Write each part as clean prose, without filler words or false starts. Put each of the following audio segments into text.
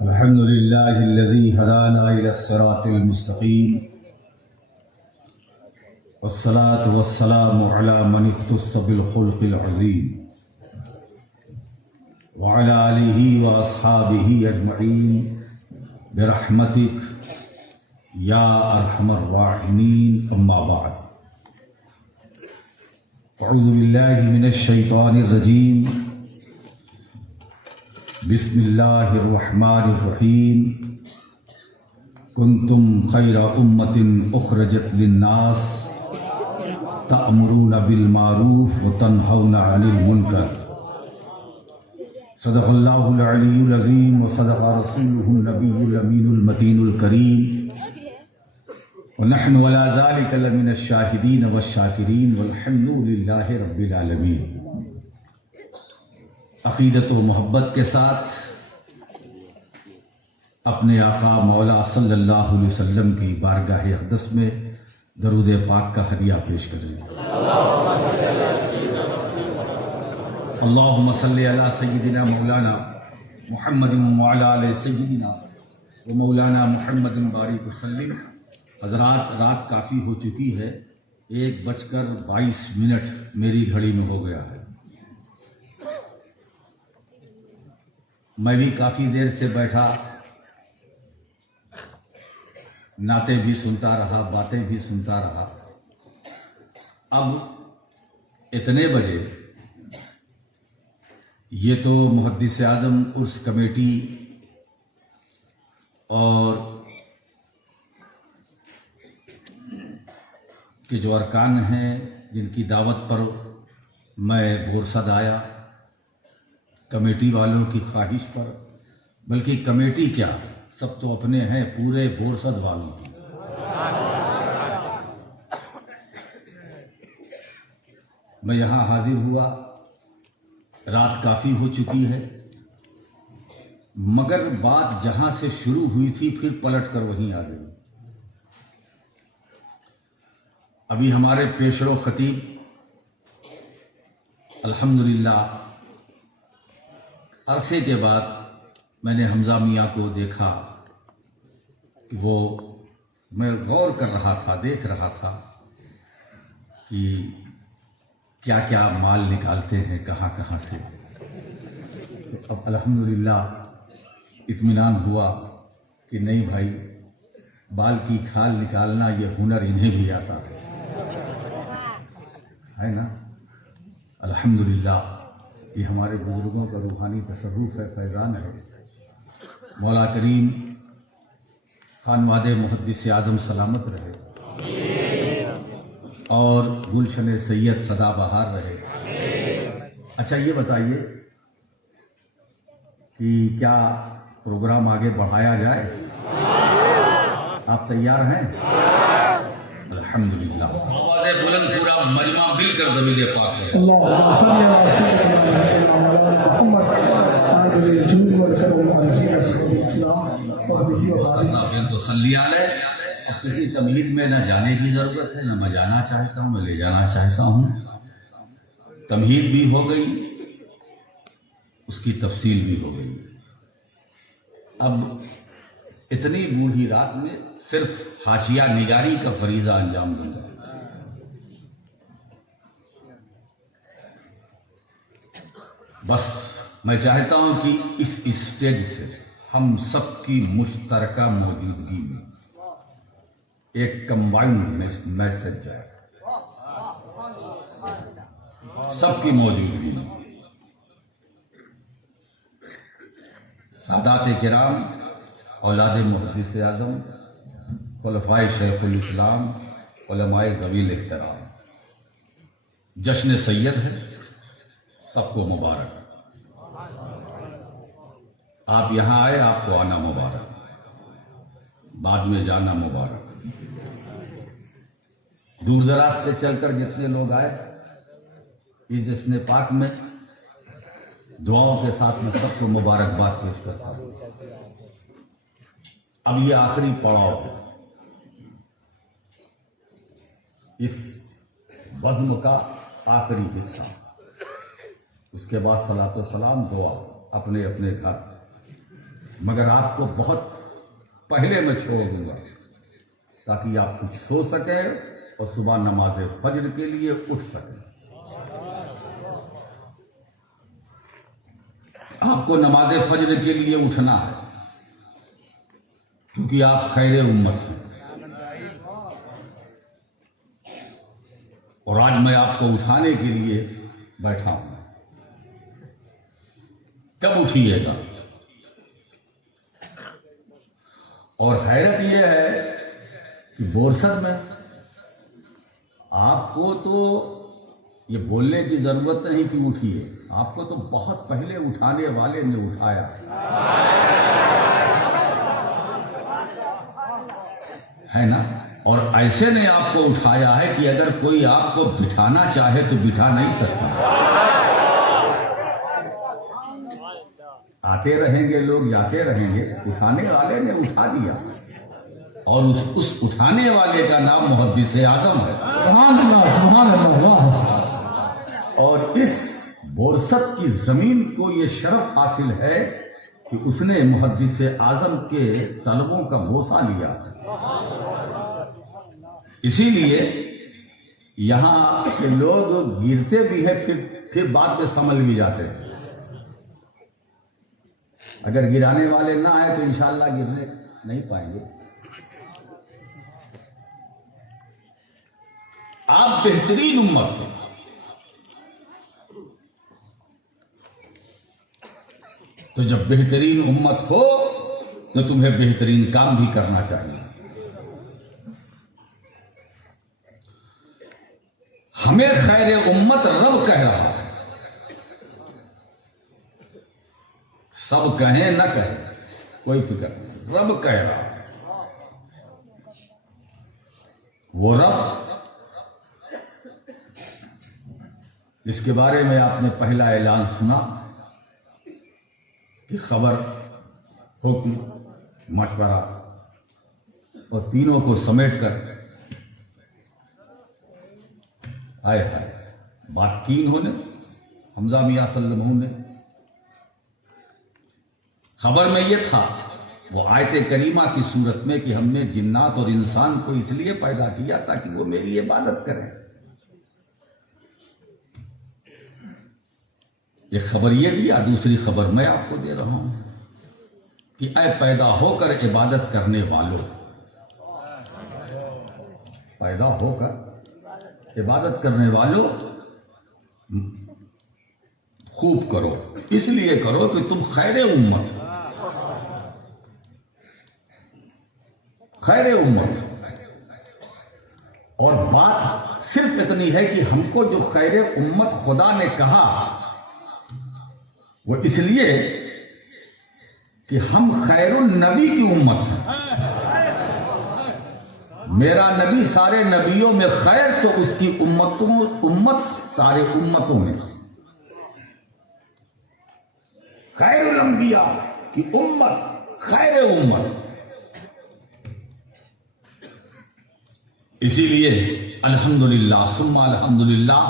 الحمد لله الذي هدانا إلى الصراط المستقيم والصلاة والسلام على من اختص بالخلق العظيم وعلى آله وأصحابه أجمعين برحمتك يا أرحم الراحمين. أما بعد، أعوذ بالله من الشيطان الرجيم. بسم الله الرحمن الرحيم. كنتم خير أمة أخرجت للناس تأمرون بالمعروف وتنهون عن المنكر. صدق الله العلي العظيم وصدق رسوله النبي الأمين المتين الكريم، ونحن على ذلك لمن الشاهدين والشاكرين والحمد لله رب العالمين. عقیدت و محبت کے ساتھ اپنے آقا مولا صلی اللہ علیہ وسلم کی بارگاہ اقدس میں درود پاک کا ہدیہ پیش کریں. اللہم صلی علی سیدنا مولانا محمد وعلی آل سیدنا و مولانا محمد بارک وسلم. حضرات، رات کافی ہو چکی ہے، 1:22 میری گھڑی میں ہو گیا ہے. میں بھی کافی دیر سے بیٹھا، نعتیں بھی سنتا رہا، باتیں بھی سنتا رہا. اب اتنے بجے یہ تو محدث اعظم عرس کمیٹی اور کے جو ارکان ہیں جن کی دعوت پر میں بورسد آیا، کمیٹی والوں کی خواہش پر، بلکہ کمیٹی کیا، سب تو اپنے ہیں، پورے بورسد والوں کی. میں یہاں حاضر ہوا، رات کافی ہو چکی ہے، مگر بات جہاں سے شروع ہوئی تھی پھر پلٹ کر وہیں آ گئی. ابھی ہمارے پیشرو خطیب الحمدللہ عرصے کے بعد میں نے حمزہ میاں کو دیکھا کہ وہ، میں غور کر رہا تھا، دیکھ رہا تھا کہ کیا کیا مال نکالتے ہیں کہاں کہاں سے. تو اب الحمدللہ اطمینان ہوا کہ نہیں بھائی، بال کی کھال نکالنا یہ ہنر انہیں بھی آتا ہے نا. الحمدللہ یہ ہمارے بزرگوں کا روحانی تصرف ہے، فیضان ہے. مولا کریم خانواد محدث اعظم سلامت رہے اور گلشن سید سدا بہار رہے. اچھا یہ بتائیے کہ کیا پروگرام آگے بڑھایا جائے؟ آپ تیار ہیں؟ الحمدللہ. آواز بلند پورا مجمع مل کر درود پاک ہے. اللهم صل على سيدنا محمد عادل الجود والكرم عليه وسلم الكرام وبه وبارك تو صلی علیہ. اب کسی تمہید میں نہ جانے کی ضرورت ہے، نہ میں جانا چاہتا ہوں، میں لے جانا چاہتا ہوں. تمہید بھی ہو گئی، اس کی تفصیل بھی ہو گئی. اب اتنی بوڑھی رات میں صرف حاشیہ نگاری کا فریضہ انجام دوں گا. بس میں چاہتا ہوں کہ اس اسٹیج سے ہم سب کی مشترکہ موجودگی میں ایک کمبائنڈ میسج جائے، سب کی موجودگی میں. سادات کرام، اولاد محدث اعظم، خلفائے شیخ الاسلام، علماء ذوی الاحترام، جشن سید ہے، سب کو مبارک. آپ یہاں آئے، آپ کو آنا مبارک، بعد میں جانا مبارک. دور دراز سے چل کر جتنے لوگ آئے اس جشن پاک میں، دعاؤں کے ساتھ میں سب کو مبارکباد پیش کرتا ہوں. اب یہ آخری پڑاؤ ہے اس بزم کا، آخری حصہ. اس کے بعد صلاۃ و سلام، دعا اپنے اپنے گھر. مگر آپ کو بہت پہلے میں چھوڑ دوں گا تاکہ آپ کچھ سو سکیں اور صبح نماز فجر کے لیے اٹھ سکیں۔ آپ کو نماز فجر کے لیے اٹھنا ہے کیونکہ آپ خیر امت ہیں، اور آج میں آپ کو اٹھانے کے لیے بیٹھا ہوں۔ کب اٹھیے گا؟ اور حیرت یہ ہے کہ بورسد میں آپ کو تو یہ بولنے کی ضرورت نہیں کہ اٹھیے، آپ کو تو بہت پہلے اٹھانے والے نے اٹھایا ہے نا، اور ایسے نے آپ کو اٹھایا ہے کہ اگر کوئی آپ کو بٹھانا چاہے تو بٹھا نہیں سکتا۔ آتے رہیں گے لوگ، جاتے رہیں گے، اٹھانے والے نے اٹھا دیا، اور اس اٹھانے والے کا نام محدث اعظم ہے۔ سبحان اللہ، سبحان اللہ، واہ۔ اور اس بورسد کی زمین کو یہ شرف حاصل ہے کہ اس نے محدث اعظم کے طلبوں کا بوسہ لیا ہے۔ اسی لیے یہاں کے لوگ گرتے بھی ہیں، پھر بعد میں سنبھل بھی جاتے ہیں۔ اگر گرانے والے نہ آئے تو انشاءاللہ گرنے نہیں پائیں گے۔ آپ بہترین امت ہیں، تو جب بہترین امت ہو تو تمہیں بہترین کام بھی کرنا چاہیے۔ ہمیں خیر امت رب کہہ رہا ہے، سب کہیں نہ کہیں کوئی فکر نہیں، رب کہہ رہا ہے۔ وہ رب اس کے بارے میں آپ نے پہلا اعلان سنا کہ خبر، حکم، مشورہ اور تینوں کو سمیٹ کر آئے بات کی انہوں نے، حمزہ میاں صلی اللہ علیہ وسلم نے۔ خبر میں یہ تھا وہ آیت کریمہ کی صورت میں کہ ہم نے جنات اور انسان کو اس لیے پیدا کیا تاکہ وہ میری عبادت کریں۔ ایک خبر یہ دیا، دوسری خبر میں آپ کو دے رہا ہوں کہ اے پیدا ہو کر عبادت کرنے والوں، پیدا ہو کر عبادت کرنے والوں خوب کرو، اس لیے کرو کہ تم خیر امت، خیر امت۔ اور بات صرف اتنی ہے کہ ہم کو جو خیر امت خدا نے کہا وہ اس لیے کہ ہم خیر النبی کی امت ہیں۔ میرا نبی سارے نبیوں میں خیر، تو اس کی امت سارے امتوں میں خیر الانبیاء کی امت، خیر امت۔ اسی لیے الحمدللہ ثم الحمدللہ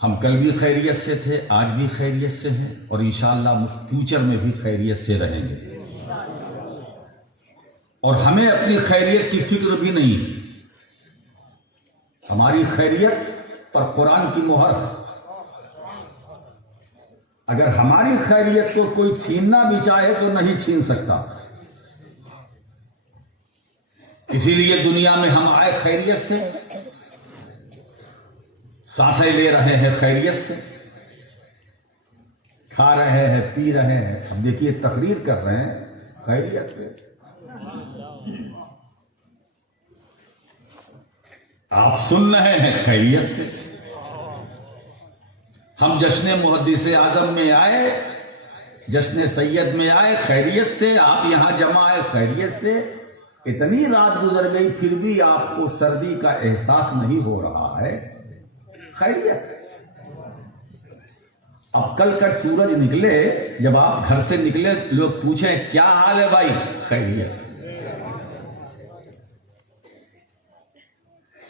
ہم کل بھی خیریت سے تھے، آج بھی خیریت سے ہیں، اور انشاءاللہ فیوچر میں بھی خیریت سے رہیں گے۔ اور ہمیں اپنی خیریت کی فکر بھی نہیں، ہماری خیریت پر قرآن کی مہر ہے۔ اگر ہماری خیریت کو کوئی چھیننا بھی چاہے تو نہیں چھین سکتا۔ اسی لیے دنیا میں ہم آئے خیریت سے، سانسیں لے رہے ہیں خیریت سے، کھا رہے ہیں، پی رہے ہیں، اب دیکھیے تقریر کر رہے ہیں خیریت سے۔ آپ سن رہے ہیں خیریت سے۔ ہم جشن محدث اعظم میں آئے، جشن سید میں آئے خیریت سے، آپ یہاں جمع آئے خیریت سے۔ اتنی رات گزر گئی پھر بھی آپ کو سردی کا احساس نہیں ہو رہا ہے، خیریت ہے۔ اب کل کا سورج نکلے، جب آپ گھر سے نکلے لوگ پوچھیں کیا حال ہے بھائی، خیریت۔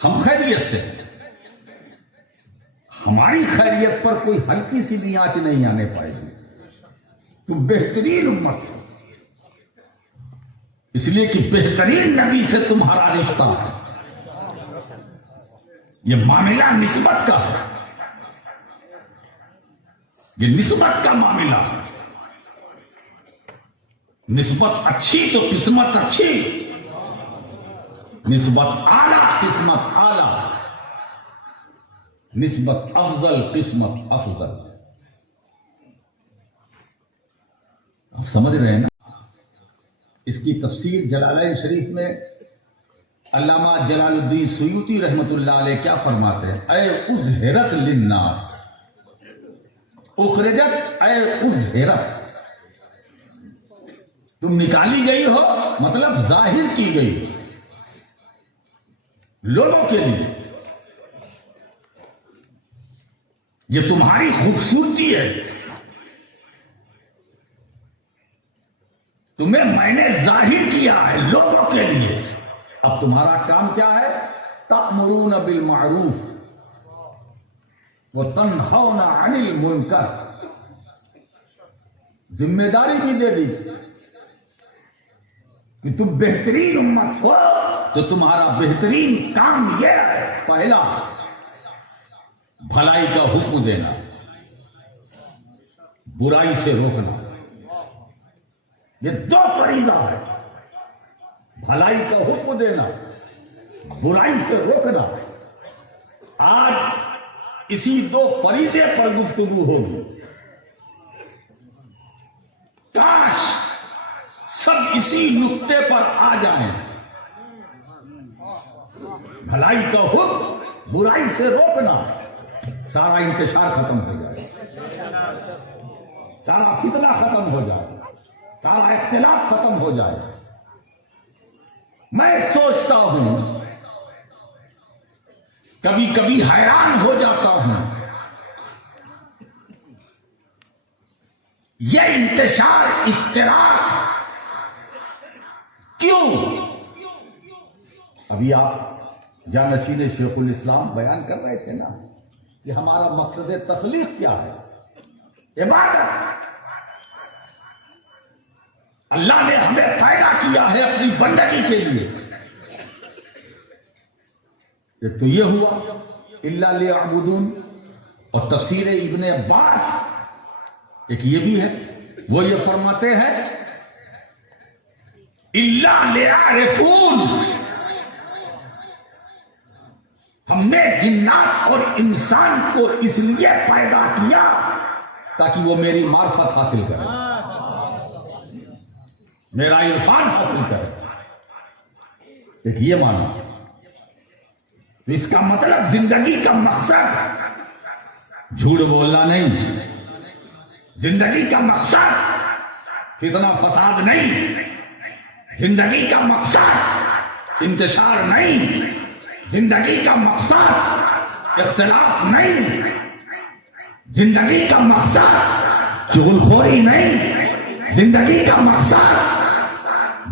ہم خیریت سے، ہماری خیریت پر کوئی ہلکی سی بھی آنچ نہیں آنے پائے گی۔ تم بہترین امت ہو۔ اس لیے کہ بہترین نبی سے تمہارا رشتہ ہے. یہ معاملہ نسبت کا ہے، یہ نسبت کا معاملہ ہے. نسبت اچھی تو قسمت اچھی، نسبت اعلیٰ قسمت اعلیٰ، نسبت افضل قسمت افضل. آپ سمجھ رہے ہیں نا؟ اس کی تفسیر جلالین شریف میں علامہ جلال الدین سیوطی رحمت اللہ علیہ کیا فرماتے ہیں؟ اے اظہرت للناس، اخرجت اے اظہرت، تم نکالی گئی ہو مطلب ظاہر کی گئی لوگوں کے لیے. یہ تمہاری خوبصورتی ہے، تمہیں میں نے ظاہر کیا ہے لوگوں کے لیے. اب تمہارا کام کیا ہے؟ تأمرون بالمعروف وتنہون عن المنکر. ذمہ داری بھی دے دی کہ تم بہترین امت ہو تو تمہارا بہترین کام یہ ہے، پہلا بھلائی کا حکم دینا، برائی سے روکنا. یہ دو فریضہ ہے، بھلائی کا حکم دینا، برائی سے روکنا. آج اسی دو فریضے پر گفتگو ہوگی. کاش سب اسی نقطے پر آ جائیں. بھلائی کا حکم، برائی سے روکنا، سارا انتشار ختم ہو جائے، سارا فتنہ ختم ہو جائے، سارا اختلاف ختم ہو جائے. میں سوچتا ہوں، کبھی کبھی حیران ہو جاتا ہوں، یہ انتشار اشتراک کیوں؟ ابھی آپ جانشین شیخ الاسلام بیان کر رہے تھے نا کہ ہمارا مقصد تخلیق کیا ہے؟ عبادت. اللہ نے ہمیں پیدا کیا ہے اپنی بندگی کے لیے. ایک تو یہ ہوا الا لیعبدون، اور تفسیر ابن عباس ایک یہ بھی ہے، وہ یہ فرماتے ہیں الا لیعرفون، ہم نے جنات اور انسان کو اس لیے پیدا کیا تاکہ وہ میری معرفت حاصل کرے، میرا عرفان حاصل کرے. ایک یہ معنی. تو اس کا مطلب زندگی کا مقصد جھوٹ بولنا نہیں، زندگی کا مقصد فتنہ فساد نہیں، زندگی کا مقصد انتشار نہیں، زندگی کا مقصد اختلاف نہیں، زندگی کا مقصد چغل خوری نہیں، زندگی کا مقصد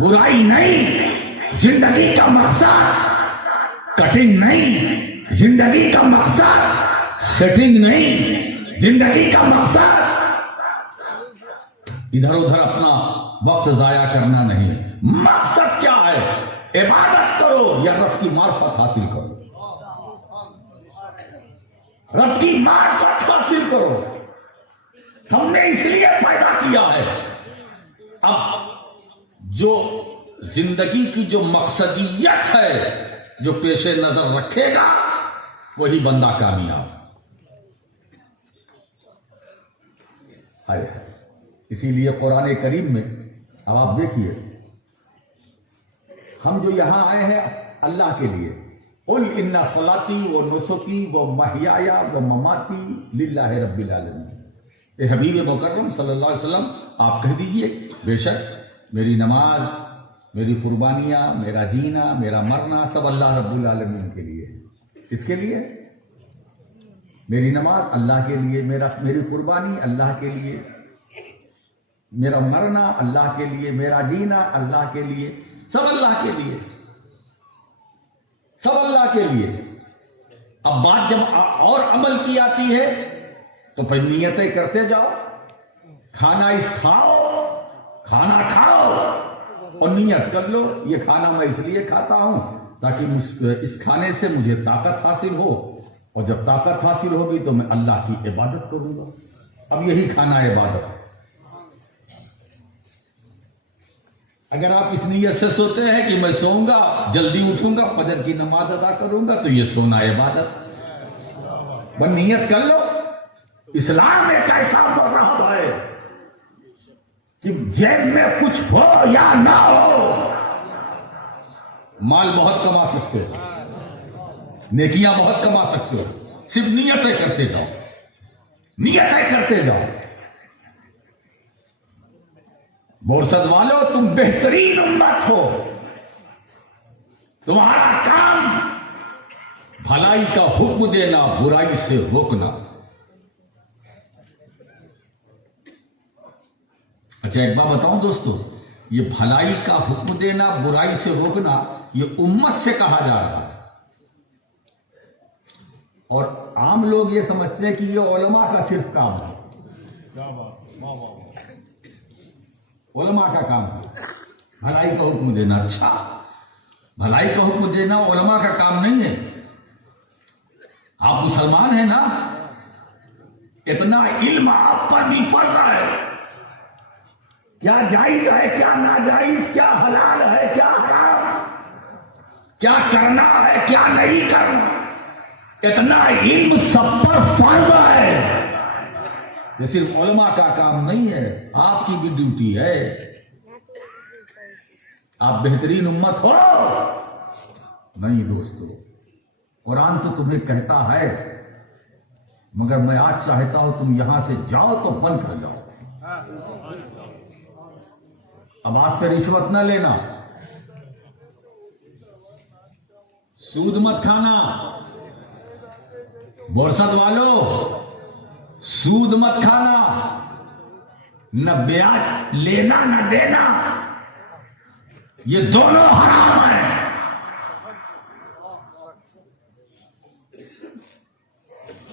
برائی نہیں، زندگی کا مقصد کٹنگ نہیں، زندگی کا مقصد سیٹنگ نہیں، زندگی کا مقصد ادھر ادھر اپنا وقت ضائع کرنا نہیں. مقصد کیا ہے؟ عبادت کرو یا رب کی معرفت حاصل کرو، رب کی معرفت حاصل کرو. ہم نے اس لیے پیدا کیا ہے. اب جو زندگی کی جو مقصدیت ہے جو پیش نظر رکھے گا وہی بندہ کامیاب. اسی لیے قرآن کریم میں اب آپ دیکھیے، ہم جو یہاں آئے ہیں اللہ کے لیے، قل ان صلاتی و نسکی و محیای و مماتی للہ رب العالمین. اے حبیب مکرم صلی اللہ علیہ وسلم آپ کہہ دیجئے بے شک میری نماز، میری قربانیاں، میرا جینا، میرا مرنا سب اللہ رب العالمین کے لیے. اس کے لیے میری نماز اللہ کے لیے، میری قربانی اللہ کے لیے، میرا مرنا اللہ کے لیے، میرا جینا اللہ کے لیے، سب اللہ کے لیے، سب اللہ کے لیے. اب بات جب اور عمل کی آتی ہے تو پھر نیتیں کرتے جاؤ. کھانا کھاؤ اور نیت کر لو یہ کھانا میں اس لیے کھاتا ہوں تاکہ اس کھانے سے مجھے طاقت حاصل ہو، اور جب طاقت حاصل ہوگی تو میں اللہ کی عبادت کروں گا۔ اب یہی کھانا عبادت ہے۔ اگر آپ اس نیت سے سوتے ہیں کہ میں سوؤں گا، جلدی اٹھوں گا، فجر کی نماز ادا کروں گا، تو یہ سونا عبادت۔ بس نیت کر لو۔ اسلام ایک ایسا مذہب ہے کہ جیب میں کچھ ہو یا نہ ہو، مال بہت کما سکتے ہو، نیکیاں بہت کما سکتے ہو، صرف نیتیں کرتے جاؤ، نیتیں کرتے جاؤ۔ بورسد والو، تم بہترین امت ہو، تمہارا کام بھلائی کا حکم دینا، برائی سے روکنا۔ اچھا ایک بات بتاؤں دوستو، یہ بھلائی کا حکم دینا، برائی سے روکنا، یہ امت سے کہا جا رہا ہے، اور عام لوگ یہ سمجھتے ہیں کہ یہ علماء کا صرف کام ہے، علماء کا کام ہے بھلائی کا حکم دینا۔ اچھا، بھلائی کا حکم دینا علماء کا کام نہیں ہے؟ آپ مسلمان ہیں نا، اتنا علم آپ پر بھی فرض ہے، کیا جائز ہے، کیا ناجائز، کیا حلال ہے، کیا حرام، کیا کرنا ہے، کیا نہیں کرنا، اتنا علم سب پر فرض ہے۔ یہ صرف علماء کا کام نہیں ہے، آپ کی بھی ڈیوٹی ہے۔ آپ بہترین امت ہو نہیں دوستو، قرآن تو تمہیں کہتا ہے، مگر میں آج چاہتا ہوں تم یہاں سے جاؤ تو بند کر جاؤ۔ اب آج سے رشوت نہ لینا، سود مت کھانا، بورسد والو سود مت کھانا، نہ بیاج لینا نہ دینا، یہ دونوں حرام ہیں۔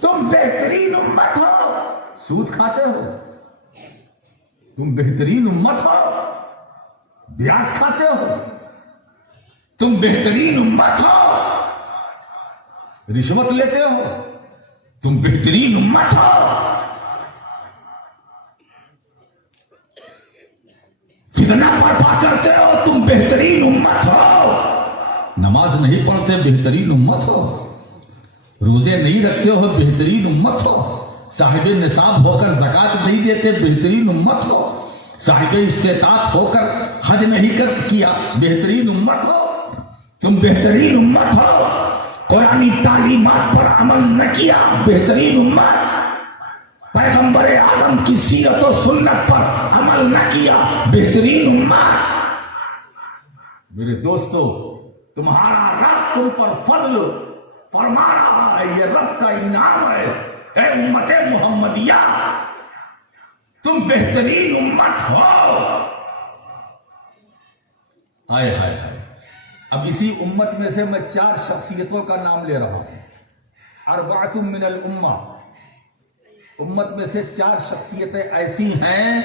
تم بہترین امت ہو، سود کھاتے ہو، تم بہترین امت ہو، بیاج کھاتے ہو، تم بہترین امت ہو، رشوت لیتے ہو، تم بہترین امت ہو، فتنہ برپا کرتے ہو، تم بہترین امت ہو، نماز نہیں پڑھتے بہترین امت ہو، روزے نہیں رکھتے ہو بہترین امت ہو، صاحب نصاب ہو کر زکوٰۃ نہیں دیتے بہترین امت ہو، صاحب استطاعت ہو کر حج نہیں کیا بہترین امت ہو، تم بہترین امت ہو، قرآنی تعلیمات پر عمل نہ کیا بہترین امت، پیغمبر اعظم کی سیرت و سنت پر عمل نہ کیا بہترین امت۔ میرے دوستو، تمہارا رب تم پر فضل فرما رہا ہے، یہ رب کا انعام ہے۔ اے امت محمدیہ، تم بہترین امت ہو۔ آئے ہائے ہائے، اب اسی امت میں سے میں 4 شخصیتوں کا نام لے رہا ہوں، اربعۃ من الامہ۔ امت میں سے 4 شخصیتیں ایسی ہیں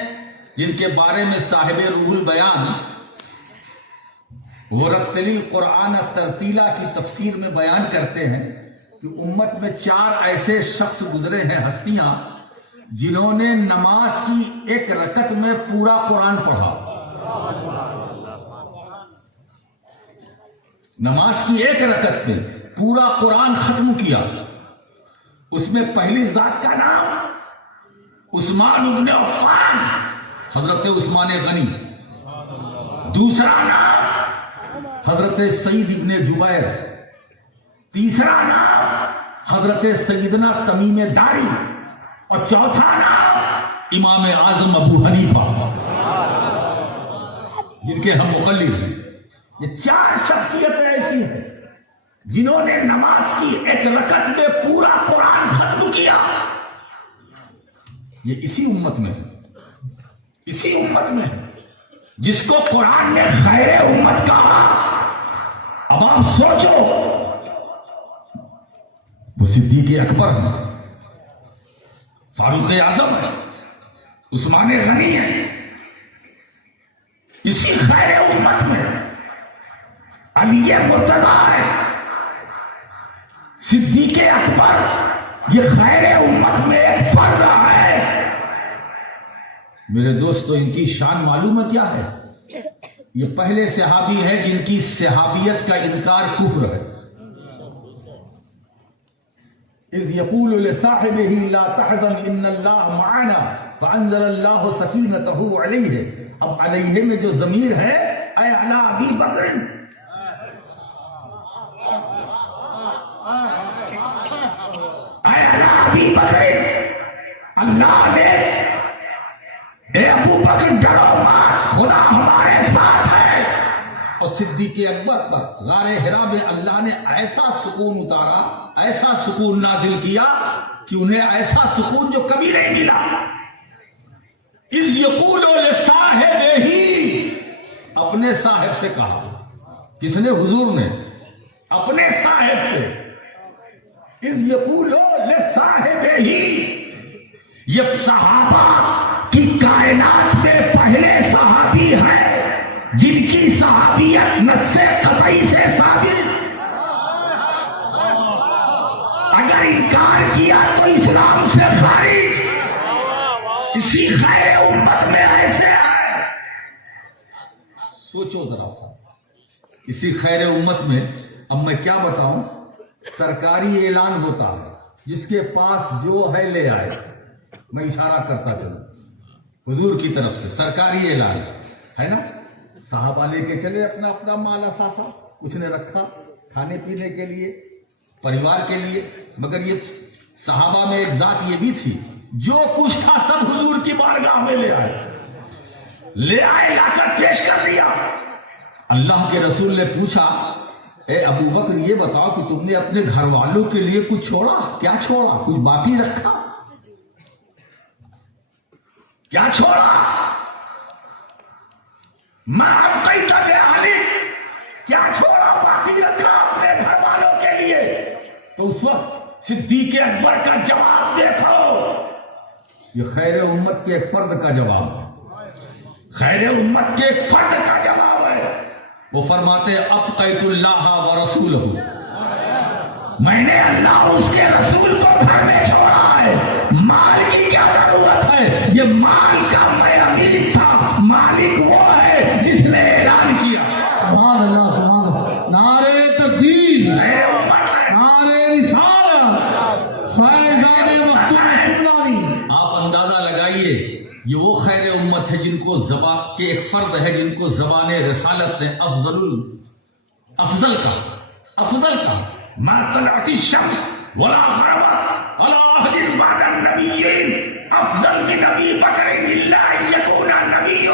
جن کے بارے میں صاحب روح البیان ورتل القرآن ترتیلا کی تفسیر میں بیان کرتے ہیں کہ امت میں 4 ایسے شخص گزرے ہیں، ہستیاں، جنہوں نے نماز کی ایک رکعت میں پورا قرآن پڑھا۔ نماز کی ایک رکعت میں پورا قرآن ختم کیا۔ اس میں پہلی ذات کا نام عثمان ابن عفان، حضرت عثمان غنی، دوسرا نام حضرت سعید ابن جبیر، تیسرا نام حضرت سیدنا تمیم داری، اور چوتھا نام امام اعظم ابو حنیفہ، جن کے ہم مقلد ہیں۔ یہ 4 شخصیتیں ایسی ہیں جنہوں نے نماز کی ایک رکعت میں پورا قرآن ختم کیا۔ یہ اسی امت میں ہے جس کو قرآن نے خیر امت کہا۔ اب آپ سوچو، وہ صدیق اکبر ہیں، فاروق اعظم ہیں، عثمان غنی ہیں، اسی خیر امت میں علی مرتضیٰ ہے، صدیق اکبر، یہ خیر امت میں ایک فرد ہے۔ میرے دوستو، ان کی شان معلوم ہے کیا ہے؟ یہ پہلے صحابی ہیں جن کی صحابیت کا انکار کفر ہے۔ اذ یقول لصاحبہ لا تحزن ان اللہ معنا فانزل اللہ سکینتہ علیہ۔ اب علیہ میں جو ضمیر ہے اے علی ابی بکر، اے علی ابی بکر، اللہ نے اے ابو بکر ڈرو مت، خدا ہمارے ساتھ ہے۔ اور صدیق اکبر پر غار حرا میں اللہ نے ایسا سکون اتارا، ایسا سکون نازل کیا کہ انہیں ایسا سکون جو کبھی نہیں ملا۔ اذ یقول لصاحبہ، اپنے صاحب سے کہا، کس نے؟ حضور نے اپنے صاحب سے۔ اذ یقول لصاحبہ، یہ صحابہ کی کائنات میں پہلے صحابی ہیں جن کی صحابیت نص قطعی سے ثابت، اگر انکار کیا تو اسلام سے خارج۔ اسی خیر امت میں ایسے ہے۔ سوچو ذرا سا، اسی خیر امت میں اب میں کیا بتاؤں، سرکاری اعلان ہوتا ہے، جس کے پاس جو ہے لے آئے۔ میں اشارہ کرتا چلوں، حضور کی طرف سے سرکاری اعلان ہے نا، صحابہ لے کے چلے اپنا اپنا مال اثاثہ، کچھ نے رکھا کھانے پینے کے لیے، پریوار کے لیے، مگر یہ صحابہ میں ایک ذات یہ بھی تھی، جو کچھ تھا سب حضور کی بارگاہ میں لے آئے، لا کر پیش کر دیا۔ اللہ کے رسول نے پوچھا، اے ابو بکر یہ بتاؤ کہ تم نے اپنے گھر والوں کے لیے کچھ چھوڑا؟ کیا چھوڑا؟ کچھ باقی رکھا؟ کیا چھوڑا؟ میں اب کئی طرح علی، کیا چھوڑا باقی رکھا اپنے گھر والوں کے لیے؟ تو اس وقت صدیق اکبر کا جواب دیکھو، یہ خیر امت کے ایک فرد کا جواب ہے، خیر امت کے ایک فرد کا جواب ہے۔ وہ فرماتے ہیں ابقیت اللہ و رسولہ، میں نے اللہ اور اس کے رسول کو گھر میں چھوڑا ہے، مال کی کیا ضرورت ہے؟ یہ مال کا میں امیر تھا، مالک وہ ہے جس نے اعلان کیا۔ سبحان اللہ، سبحان اللہ، نعرے تکبیر، نعرے رسالت، فیضان مختوم سنانی۔ آپ اندازہ لگائیے، یہ وہ خیر امت ہے جن کو زبان کے ایک فرد ہے جن کو زبان رسالت نے افضل کا ما طلعت الشمس ولا غربت على أحد بعد النبيين أفضل من أبي بكر إلا أن يكون نبي۔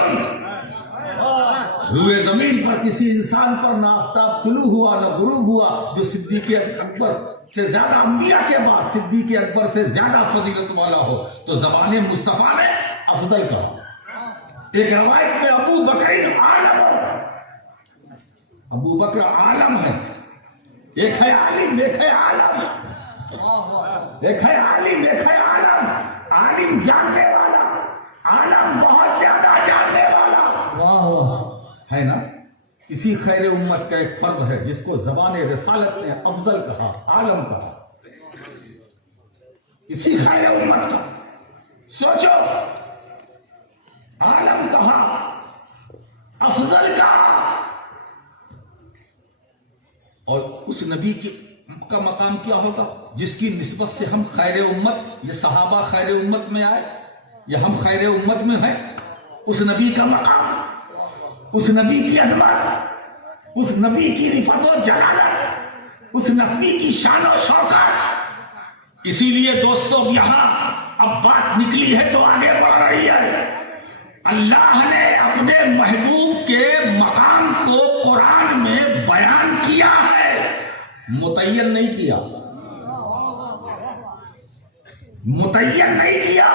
روئے زمین پر کسی انسان پر نہ آفتاب طلوع ہوا نہ غروب ہوا جو صدیق اکبر سے زیادہ، انبیاء کے بعد صدیق اکبر سے زیادہ فضیلت والا ہو، تو زبان مصطفیٰ نے افضل کہا۔ ایک روایت میں ابو بکر عالم، ابو بکر عالم ہے، ایک ہے عالم، ایک ہے عالم، ایک ہے عالم، ایک ہے عالم۔ عالم جاننے والا، عالم بہت زیادہ جاننے والا۔ واہ واہ، ہے نا؟ اسی خیر امت کا ایک فرد ہے جس کو زبان رسالت نے افضل کہا، عالم کہا، اسی خیر امت کا سوچو، عالم کہا، افضل کہا۔ اور اس نبی کا مقام کیا ہوگا جس کی نسبت سے ہم خیر امت، یہ صحابہ خیر امت میں آئے یا ہم خیر امت میں ہیں؟ اس نبی کا مقام، اس نبی کی عظمت، اس نبی کی رفعت و جلالت، اس نبی کی شان و شوکت۔ اسی لیے دوستو، یہاں اب بات نکلی ہے تو آگے بڑھ رہی ہے۔ اللہ نے اپنے محبوب کے مقام کو قرآن میں بیان کیا ہے، متعین نہیں کیا، متعین نہیں کیا۔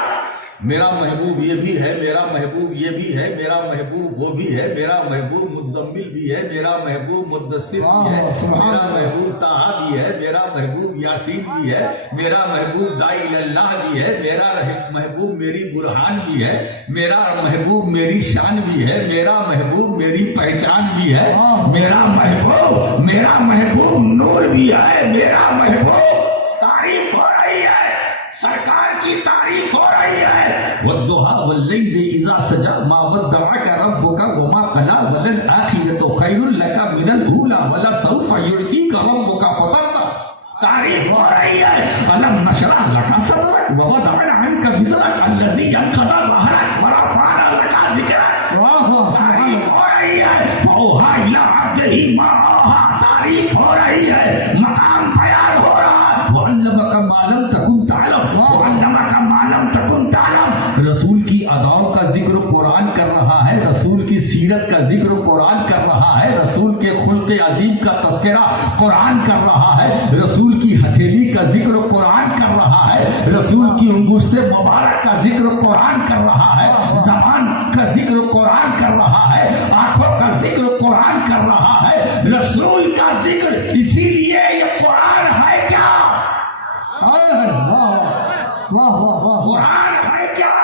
میرا محبوب یہ بھی ہے، میرا محبوب یہ بھی ہے، میرا محبوب وہ بھی ہے، میرا محبوب مزمل بھی ہے، میرا محبوب مدثر بھی ہے، میرا محبوب طٰہٰ بھی ہے، میرا محبوب یاسین بھی ہے، میرا محبوب داعی اللہ بھی ہے، میرا محبوب میری برہان بھی ہے، میرا محبوب میری شان بھی ہے، میرا محبوب میری پہچان بھی ہے، میرا محبوب نور بھی ہے، میرا محبوب تعریف ہو رہی ہے، سرکار کی تعریف ہو رہی ہے۔ والضحى والليل إذا سجى ما ودعك ربك وما قلى وللآخرة خير لك من الأولى ولسوف يعطيك ربك فترضى۔ تعریف ہو رہی ہے، ألم نشرح لك صدرك ووضعنا عنك وزرك الذي ينقض ظهرك ورفعنا لك ذكرك۔ تعریف ہو رہی ہے، فأوحى إلى عبده ما أوحى۔ تعریف ہو رہی ہے، مقام بیان ہو رہا ہے۔ وعلمك ما لم تكن تعلم، وعلمك ما لم تكن تعلم۔ رسول کی اداؤں کا ذکر قرآن کر رہا ہے، رسول کی سیرت کا ذکر قرآن کر رہا ہے، رسول کے خلق عظیم کا تذکرہ قرآن کر رہا ہے، رسول کی ہتھیلی کا ذکر قرآن کر رہا ہے، رسول کی انگشت مبارک کا ذکر قرآن کر رہا ہے، زبان کا ذکر قرآن کر رہا ہے، آنکھوں کا ذکر قرآن کر رہا ہے، رسول کا ذکر۔ اسی لیے یہ قرآن ہے کیا؟ قرآن ہے کیا؟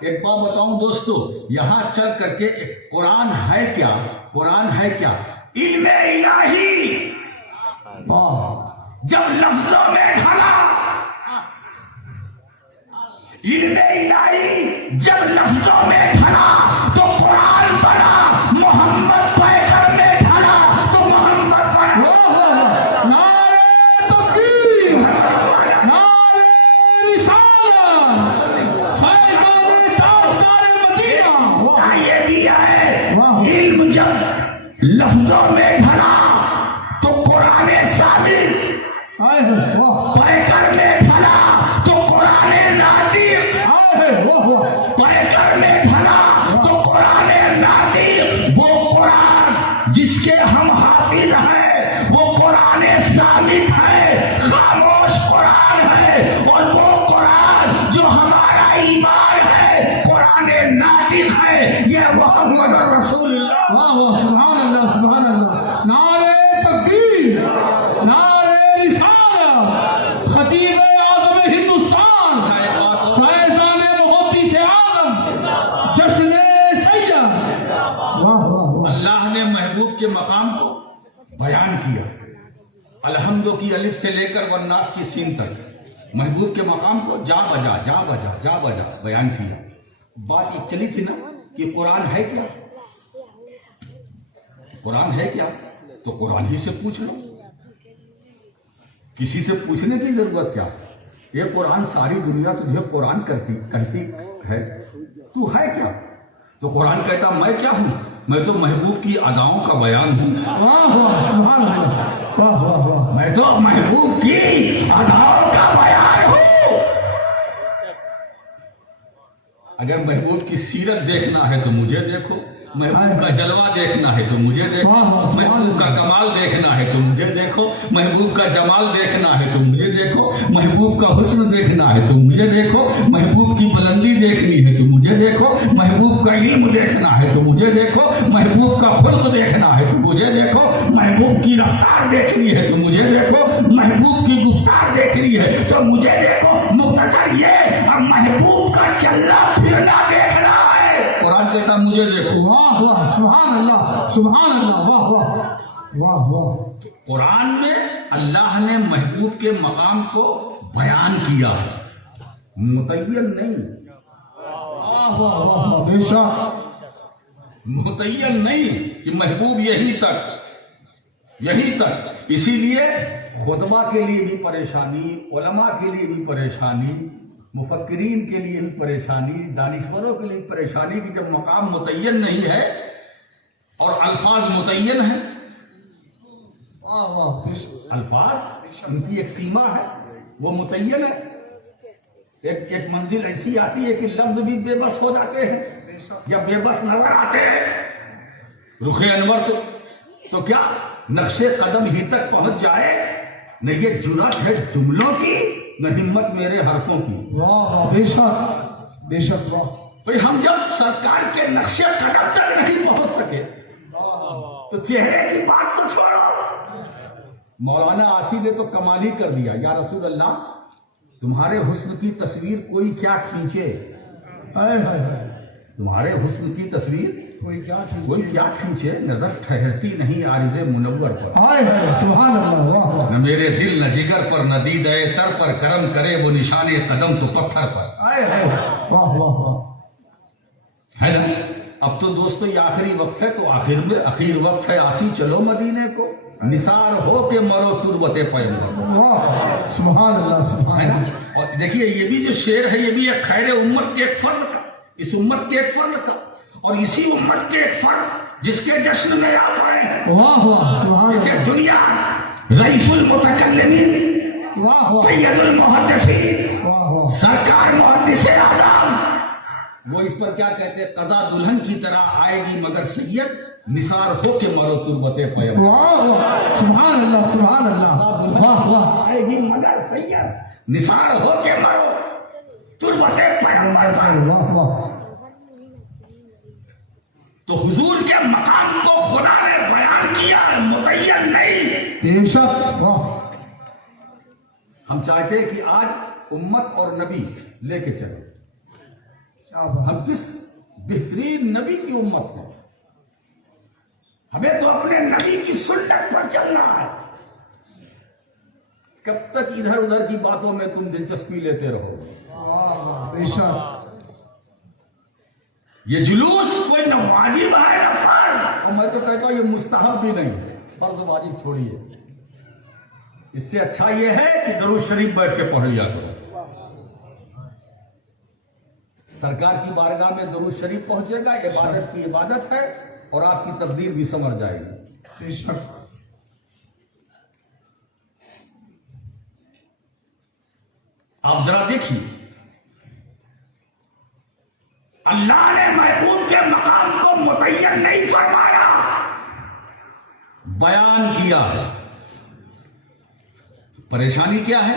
ایک بات بتاؤں دوستو، یہاں چل کر کے قرآن ہے کیا؟ قرآن ہے کیا؟ علم الہی جب لفظوں میں ڈھلا، علم الہی جب لفظوں میں ڈھلا تو قرآن بنا، محمد پیکر میں ڈھلا تو محمد بنا۔ یہ بھی ہے، علم جب لفظوں میں ڈھلا تو قرآن ثابت، پیکر میں ڈھلا تو قرآن ناطق، پیکر میں ڈھلا تو قرآن ناطق۔ وہ قرآن جس کے ہم حافظ ہیں، وہ قرآن ثابت ہے، خاموش قرآن ہے، اور وہ قرآن جو ہمارا ایمان ہے قرآن ناطق ہے۔ یہ محمد رسول اللہ۔ سبحان اللہ، سبحان اللہ، نعرہ تکبیر، نعرہ رسالت، خطیب اعظم ہندوستان، فیضان محدث اعظم، جشن سید۔ واہ واہ واہ۔ اللہ نے محبوب کے مقام کو بیان کیا، الحمد کی الف سے لے کر والناس کی سین تک محبوب کے مقام کو جا بجا جا بجا جا بجا بیان کیا۔ بات ایک چلی تھی نا کہ قرآن ہے کیا؟ قرآن ہے کیا؟ تو قرآن ہی سے پوچھ لو، کسی سے پوچھنے کی ضرورت کیا؟ یہ قرآن ساری دنیا تجھے قرآن کہتی ہے، تو ہے کیا؟ تو قرآن کہتا میں کیا ہوں؟ میں تو محبوب کی اداؤں کا بیان ہوں۔ واہ واہ، سبحان اللہ، واہ واہ واہ۔ میں تو محبوب کی اداؤں کا بیان ہوں۔ اگر محبوب کی سیرت دیکھنا ہے تو مجھے دیکھو، محبوب کا جلوہ دیکھنا ہے تو مجھے دیکھو، محبوب کا کمال دیکھنا ہے تو مجھے دیکھو، محبوب کا جمال دیکھنا ہے تو مجھے دیکھو، محبوب کا حسن دیکھنا ہے تو مجھے دیکھو، محبوب کی بلندی دیکھنی ہے تو مجھے دیکھو، محبوب کا علم دیکھنا ہے تو مجھے دیکھو، محبوب کا خلق دیکھنا ہے تو مجھے دیکھو، محبوب کی رفتار دیکھنی ہے تو مجھے دیکھو، محبوب کی گفتار دیکھنی ہے تو مجھے دیکھو۔ مختصر یہ اب محبوب کا چلنا پھرنا دیکھنا ہے۔ قرآن کہتا مجھے دیکھو۔ واہ واہ، سبحان اللہ، سبحان اللہ، واہ واہ واہ واہ۔ قرآن میں اللہ نے محبوب کے مقام کو بیان کیا، متعین نہیں، واہ واہ واہ، بے شک، متعین نہیں کہ محبوب یہی تک۔ اسی لیے خطبہ کے لیے بھی پریشانی، علماء کے لیے بھی پریشانی، مفکرین کے لیے بھی پریشانی، دانشوروں کے لیے بھی پریشانی کہ جب مقام متعین نہیں ہے اور الفاظ متعین ہیں۔ واہ واہ، بے شک۔ الفاظ ان کی ایک سیما ہے، وہ متعین ہے۔ ایک منزل ایسی آتی ہے کہ لفظ بھی بے بس ہو جاتے ہیں یا بے بس نظر آتے ہیں۔ رخ انور تو کیا نقش قدم ہی تک پہنچ جائے، نہ یہ جرأت ہے جملوں کی، نہ ہمت میرے حرفوں کی۔ واہ واہ، بے شک، بے شک واہ بھئی ہم جب سرکار کے نقشے قدم تک نہیں پہنچ سکے تو چہرے کی بات تو چھوڑو. مولانا آسی نے تو کمال ہی کر دیا. یا رسول اللہ تمہارے حسن کی تصویر کوئی کیا کھینچے, ہائے ہائے ہائے تمہارے حسن کی تصویر کوئی کیا کوئی کیا کھینچے, نظر ٹھہرتی نہیں عارض منور پر. ہائے ہائے سبحان اللہ واہ واہ نہ میرے دل نہ جگر پر نہ دیدہ تر پر کرم کرے وہ نشان قدم تو پتھر پر. ہائے ہائے واہ واہ واہ ہے نا. اب تو دوستو یہ آخری وقت ہے تو آخر وقت ہے آسی چلو مدینے کو, نثار ہو کے مرو تربت پیغمبر. واہ سبحان اللہ سبحان ہے نا. اللہ. اور دیکھیے یہ بھی جو شعر ہے یہ بھی ایک خیر امت کے ایک فرد کا, اس امت کے ایک فرد کا, اور اسی امت کے ایک فرد جس کے جشن میں آپ آئے ہیں, واہ واہ سبحان اسے اللہ دنیا رئیس المتکلمین واہ واہ سید المحدثین واہ واہ سرکار محدث اعظم, وہ اس پر کیا کہتے ہیں, قضا دلہن کی طرح آئے گی مگر سید نثار ہو کے مرو تربت پیغمبر. واہ واہ سبحان اللہ سبحان اللہ واہ واہ آئے گی مگر سید نثار ہو کے مرو تربت پیغمبر پر. واہ واہ تو حضور کے مقام کو خدا نے بیان کیا, متعین نہیں. بے شک واہ ہم چاہتے ہیں کہ آج امت اور نبی لے کے چلیں. کیا بات ہم کس بہترین نبی کی امت ہیں, ہمیں تو اپنے نبی کی سنت پر چلنا ہے. کب تک ادھر ادھر کی باتوں میں تم دلچسپی لیتے رہو. واہ واہ بے شک یہ جلوس کوئی نہ واجب ہے نہ فرض, اور میں تو کہتا ہوں یہ مستحب بھی نہیں ہے, فرض واجب چھوڑیے. اس سے اچھا یہ ہے کہ درود شریف بیٹھ کے پڑھ لیا کرو. سرکار کی بارگاہ میں درود شریف پہنچے گا, عبادت کی عبادت ہے, اور آپ کی تقدیر بھی سمجھ جائے گی. بے شک آپ ذرا دیکھیے, اللہ نے محبوب کے مقام کو متعین نہیں فرمایا, بیان کیا. پریشانی کیا ہے,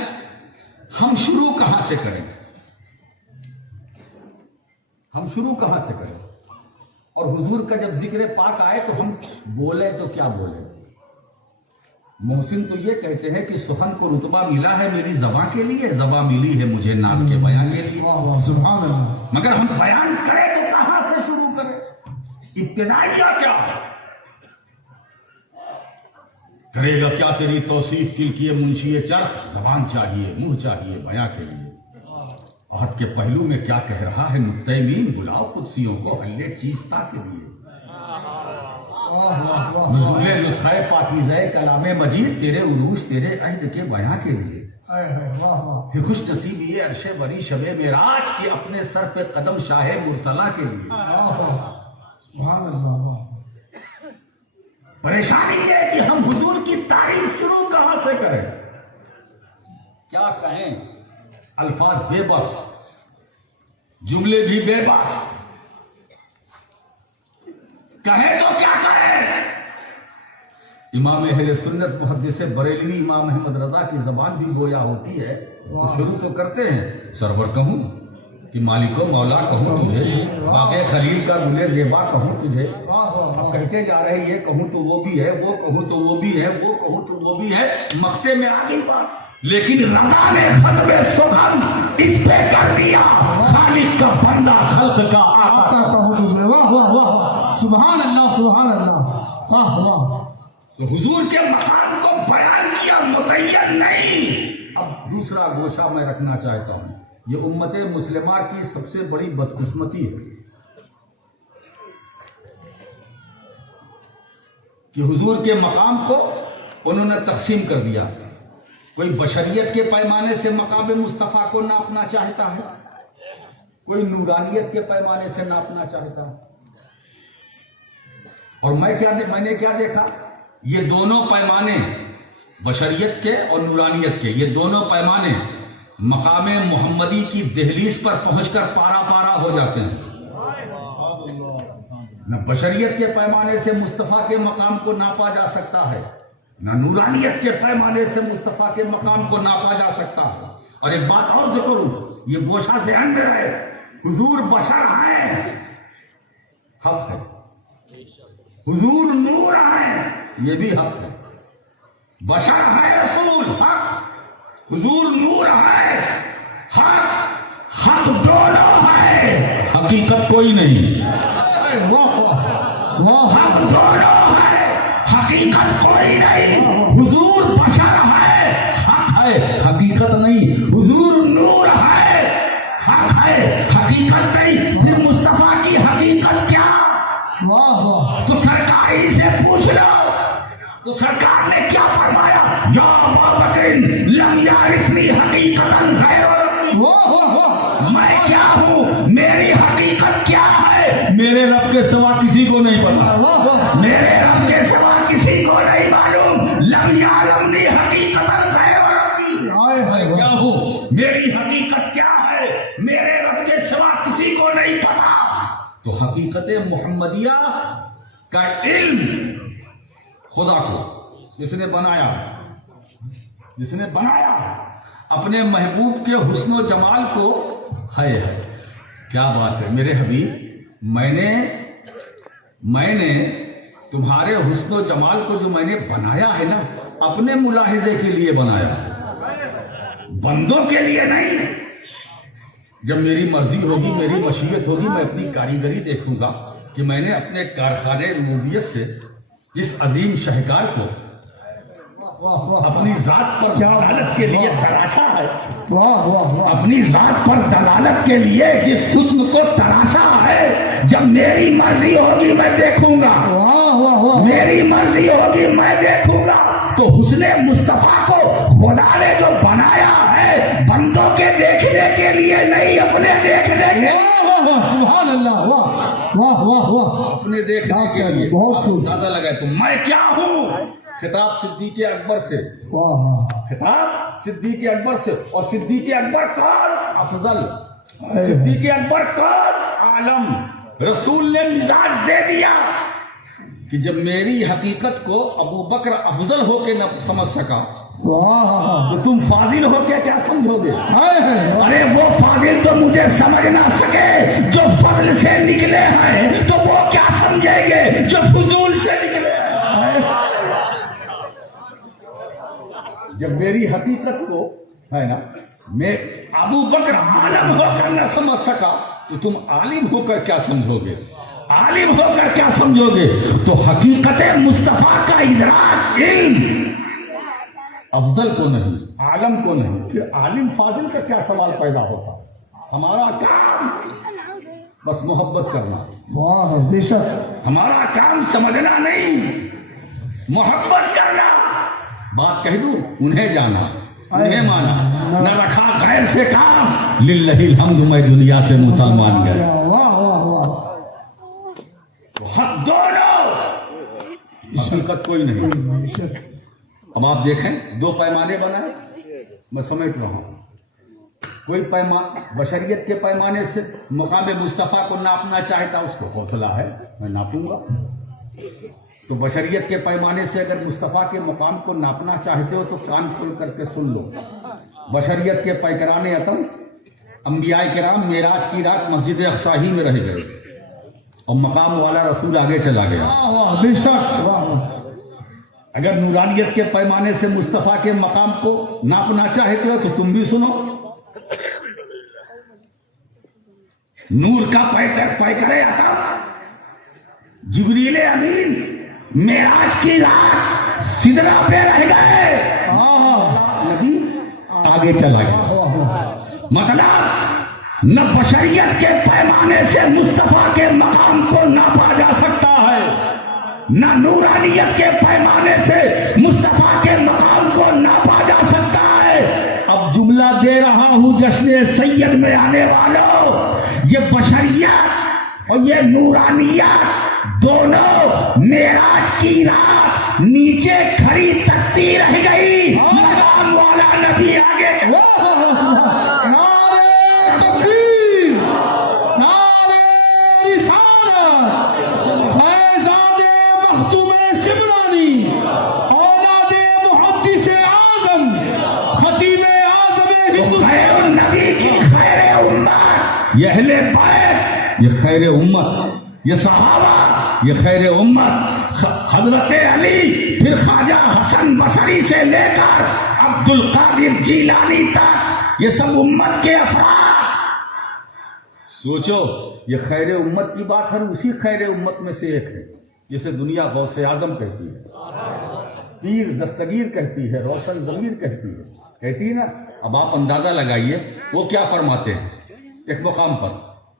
ہم شروع کہاں سے کریں, ہم شروع کہاں سے کریں. اور حضور کا جب ذکر پاک آئے تو ہم بولے تو کیا بولے. محسن تو یہ کہتے ہیں کہ سخن کو رتبہ ملا ہے میری زباں کے لیے, زباں ملی ہے مجھے نعت کے بیان کے لیے. واہ واہ سبحان اللہ. مگر ہم بیان کریں تو کہاں سے شروع کریں, ابتدائیہ کیا ہے, کرے گا کیا تیری توصیف کل کیے منشی چرخ, زبان چاہیے منہ چاہیے بیان کے لیے. عہد کے پہلو میں کیا کہہ رہا ہے نقطۂ مین, بلاؤ قدسیوں کو حلے چیزتا کے لیے. واہ واہ واہ نزول نسخہ پاکیزہ کلام مجید تیرے عروج تیرے عہد کے بیان کے لیے. ہائے ہائے واہ واہ پھر خوش نصیبی یہ عرش بری شب معراج کے اپنے سر پہ قدم شاہ مرسلہ کے لیے. واہ واہ سبحان اللہ واہ. پریشانی یہ ہے کہ ہم حضور کی تعریف شروع کہاں سے کریں, کیا کہیں, الفاظ بے بس, جملے بھی بے بس, کہیں تو کیا کہیں. امام اہل سنت محدث بریلوی امام احمد رضا کی زبان بھی گویا ہوتی ہے, تو شروع تو کرتے ہیں سرور کہوں کہ مالک و مولا کہوں تجھے, باغ خلیل کا گلے زیبا کہوں تجھے. واہ واہ اب کہتے جا رہے ہیں یہ کہوں تو وہ بھی ہے, وہ کہوں تو وہ بھی ہے, وہ کہوں تو وہ بھی ہے, مقتے میں آگے بات. لیکن رضا نے ختم سخن اس پہ کر دیا, خالق کا بندہ خلق کا آقا. آقا کہو تجھے. واہ واہ واہ سبحان اللہ سبحان اللہ واہ واہ. تو حضور کے مقام کو بیان کیا, متعین نہیں. اب دوسرا گوشہ میں رکھنا چاہتا ہوں, یہ امت مسلمہ کی سب سے بڑی بدقسمتی ہے کہ حضور کے مقام کو انہوں نے تقسیم کر دیا. کوئی بشریت کے پیمانے سے مقام مصطفیٰ کو ناپنا چاہتا ہے, کوئی نورانیت کے پیمانے سے ناپنا چاہتا ہے. اور میں نے کیا دیکھا, یہ دونوں پیمانے بشریت کے اور نورانیت کے, یہ دونوں پیمانے مقام محمدی کی دہلیز پر پہنچ کر پارا پارا ہو جاتے ہیں. نہ بشریت کے پیمانے سے مصطفیٰ کے مقام کو ناپا جا سکتا ہے, نہ نورانیت کے پیمانے سے مصطفیٰ کے مقام کو ناپا جا سکتا ہے. اور ایک بات اور ذکر کروں, یہ گوشہ ذہن میں رہے, حضور بشر ہیں، حق ہے. حضور نور ہیں، یہ بھی حق ہے. بشر ہے رسول، حق. حضور نور ہے، حق. حق دونوں ہے، حقیقت کوئی نہیں. واہ واہ حق دونوں ہے، حقیقت کوئی نہیں. حضور بشر ہے، حق ہے، حقیقت نہیں. حضور نور ہے، حق ہے، حقیقت نہیں. پھر مصطفیٰ کی حقیقت کیا؟ واہ واہ تو سرکاری سے پوچھ لو. تو سرکار نے کیا فرمایا؟ یا ابا بکر لم یعرفنی حقیقتا غیر ربی. واہ واہ واہ میں کیا ہوں، میری حقیقت کیا ہے، میرے رب کے سوا کسی کو نہیں پتا. واہ واہ میرے رب کے سوا کسی کو نہیں معلوم. لم یعلمنی حقیقتا غیر ربی. ہائے ہائے میں کیا ہوں، میری حقیقت کیا ہے، میرے رب کے سوا کسی کو نہیں پتا. تو حقیقت محمدیہ کا علم خدا کو جس نے بنایا، جس نے بنایا اپنے محبوب کے حسن و جمال کو، ہے. کیا بات ہے میرے حبیب. میں نے تمہارے حسن و جمال کو جو میں نے بنایا ہے نا، اپنے ملاحظے کے لیے بنایا، بندوں کے لیے نہیں. جب میری مرضی ہوگی، میری مشیت ہوگی، میں اپنی کاریگری دیکھوں گا کہ میں نے اپنے کارخانے ربوبیت سے جس عظیم شاہکار کو واہ واہ اپنی ذات پر دلالت کے لیے تراشا ہے، واہ واہ واہ اپنی ذات پر دلالت کے لیے جس حسن کو تراشا ہے، جب میری مرضی ہوگی میں دیکھوں گا، واہ واہ واہ میری مرضی ہوگی میں دیکھوں گا. تو حسن مصطفیٰ کو خدا نے جو بنایا ہے، بندوں کے دیکھنے کے لیے نہیں، اپنے دیکھنے کے لیے. واہ واہ سبحان اللہ. واہ واہ واہ واہ اپنے دیکھنے کے لیے. بہت خوب. اندازہ لگائے تو میں کیا ہوں. خطاب صدیق اکبر سے، واہ واہ خطاب صدیق اکبر سے. اور صدیق اکبر کون؟ افضل. صدیق اکبر کون؟ عالم. رسول نے مزاج دے دیا کہ جب میری حقیقت کو ابو بکر افضل ہو کے نہ سمجھ سکا، واہ تو تم فاضل ہو کے کیا سمجھو گے؟ ہائے ہائے ارے وہ فاضل تو مجھے سمجھ نہ سکے جو فضل سے نکلے ہیں، تو وہ کیا سمجھیں گے جو فضول سے نکلے ہیں؟ جب میری حقیقت کو ہے نا، میں ابو بکر عالم ہو کر نہ سمجھ سکا، تو تم عالم ہو کر کیا سمجھو گے؟ عالم ہو کر کیا سمجھو گے؟ تو حقیقت مصطفیٰ کا ادراک، علم افضل کو نہیں، عالم کو نہیں. پھر عالم فاضل کا کیا سوال پیدا ہوتا؟ ہمارا کام بس محبت کرنا، واہ بے شک ہمارا کام سمجھنا نہیں، محبت کرنا. بات کہہ دوں، انہیں جانا، انہیں مانا، نہ رکھا غیر سے کام. للہ الحمد، میں دنیا سے مسلمان گیا. واہ واہ واہ حق دونوں، حقیقت کوئی نہیں. بے شک. اب آپ دیکھیں، دو پیمانے بنائے، میں سمجھ رہا ہوں. کوئی بشریت کے پیمانے سے مقام مصطفیٰ کو ناپنا چاہتا، اس کو حوصلہ ہے، میں ناپوں گا. تو بشریت کے پیمانے سے اگر مصطفیٰ کے مقام کو ناپنا چاہتے ہو تو کان کھول کر کے سن لو. بشریت کے پیکران اتم انبیاء کرام معراج کی رات مسجد اقصی ہی میں رہ گئے، اور مقام والا رسول آگے چلا گیا. واہ واہ بے شک. واہ واہ اگر نورانیت کے پیمانے سے مصطفیٰ کے مقام کو ناپنا چاہتے ہو تو تم بھی سنو. نور کا پیکر اتم جبریل امین معراج کی رات سدرا پہ رہ گئے، نبی آگے چلا گیا. مطلب نہ بشریت کے پیمانے سے مصطفیٰ کے مقام کو ناپا جا سکتا ہے، نہ نورانیت کے پیمانے سے مصطفیٰ کے مقام کو ناپا جا سکتا ہے. اب جملہ دے رہا ہوں جشن سید میں آنے والوں، یہ بشریت اور یہ نورانیت دونوں معراج کی رات نیچے کھڑی تکتی رہ گئی. مقام والا نبی آگے چلا. نعرہ تکبیر، نعرہ رسالت، فیضان مختوم سمرانی، اولاد محدث اعظم، خطیب اعظم ہندوستان، خیر النبی کی خیر امت، یہ اہل بیت، یہ خیر امت، یہ صحابہ، یہ خیر امت، حضرت علی، پھر خواجہ حسن بصری سے لے کر عبد القادر جیلانی تک، یہ سب امت کے افراد. سوچو، یہ خیر امت کی بات ہے، اسی خیر امت میں سے ایک ہے جسے دنیا غوث اعظم کہتی ہے، پیر دستگیر کہتی ہے، روشن ضمیر کہتی ہے نا. اب آپ اندازہ لگائیے وہ کیا فرماتے ہیں ایک مقام پر،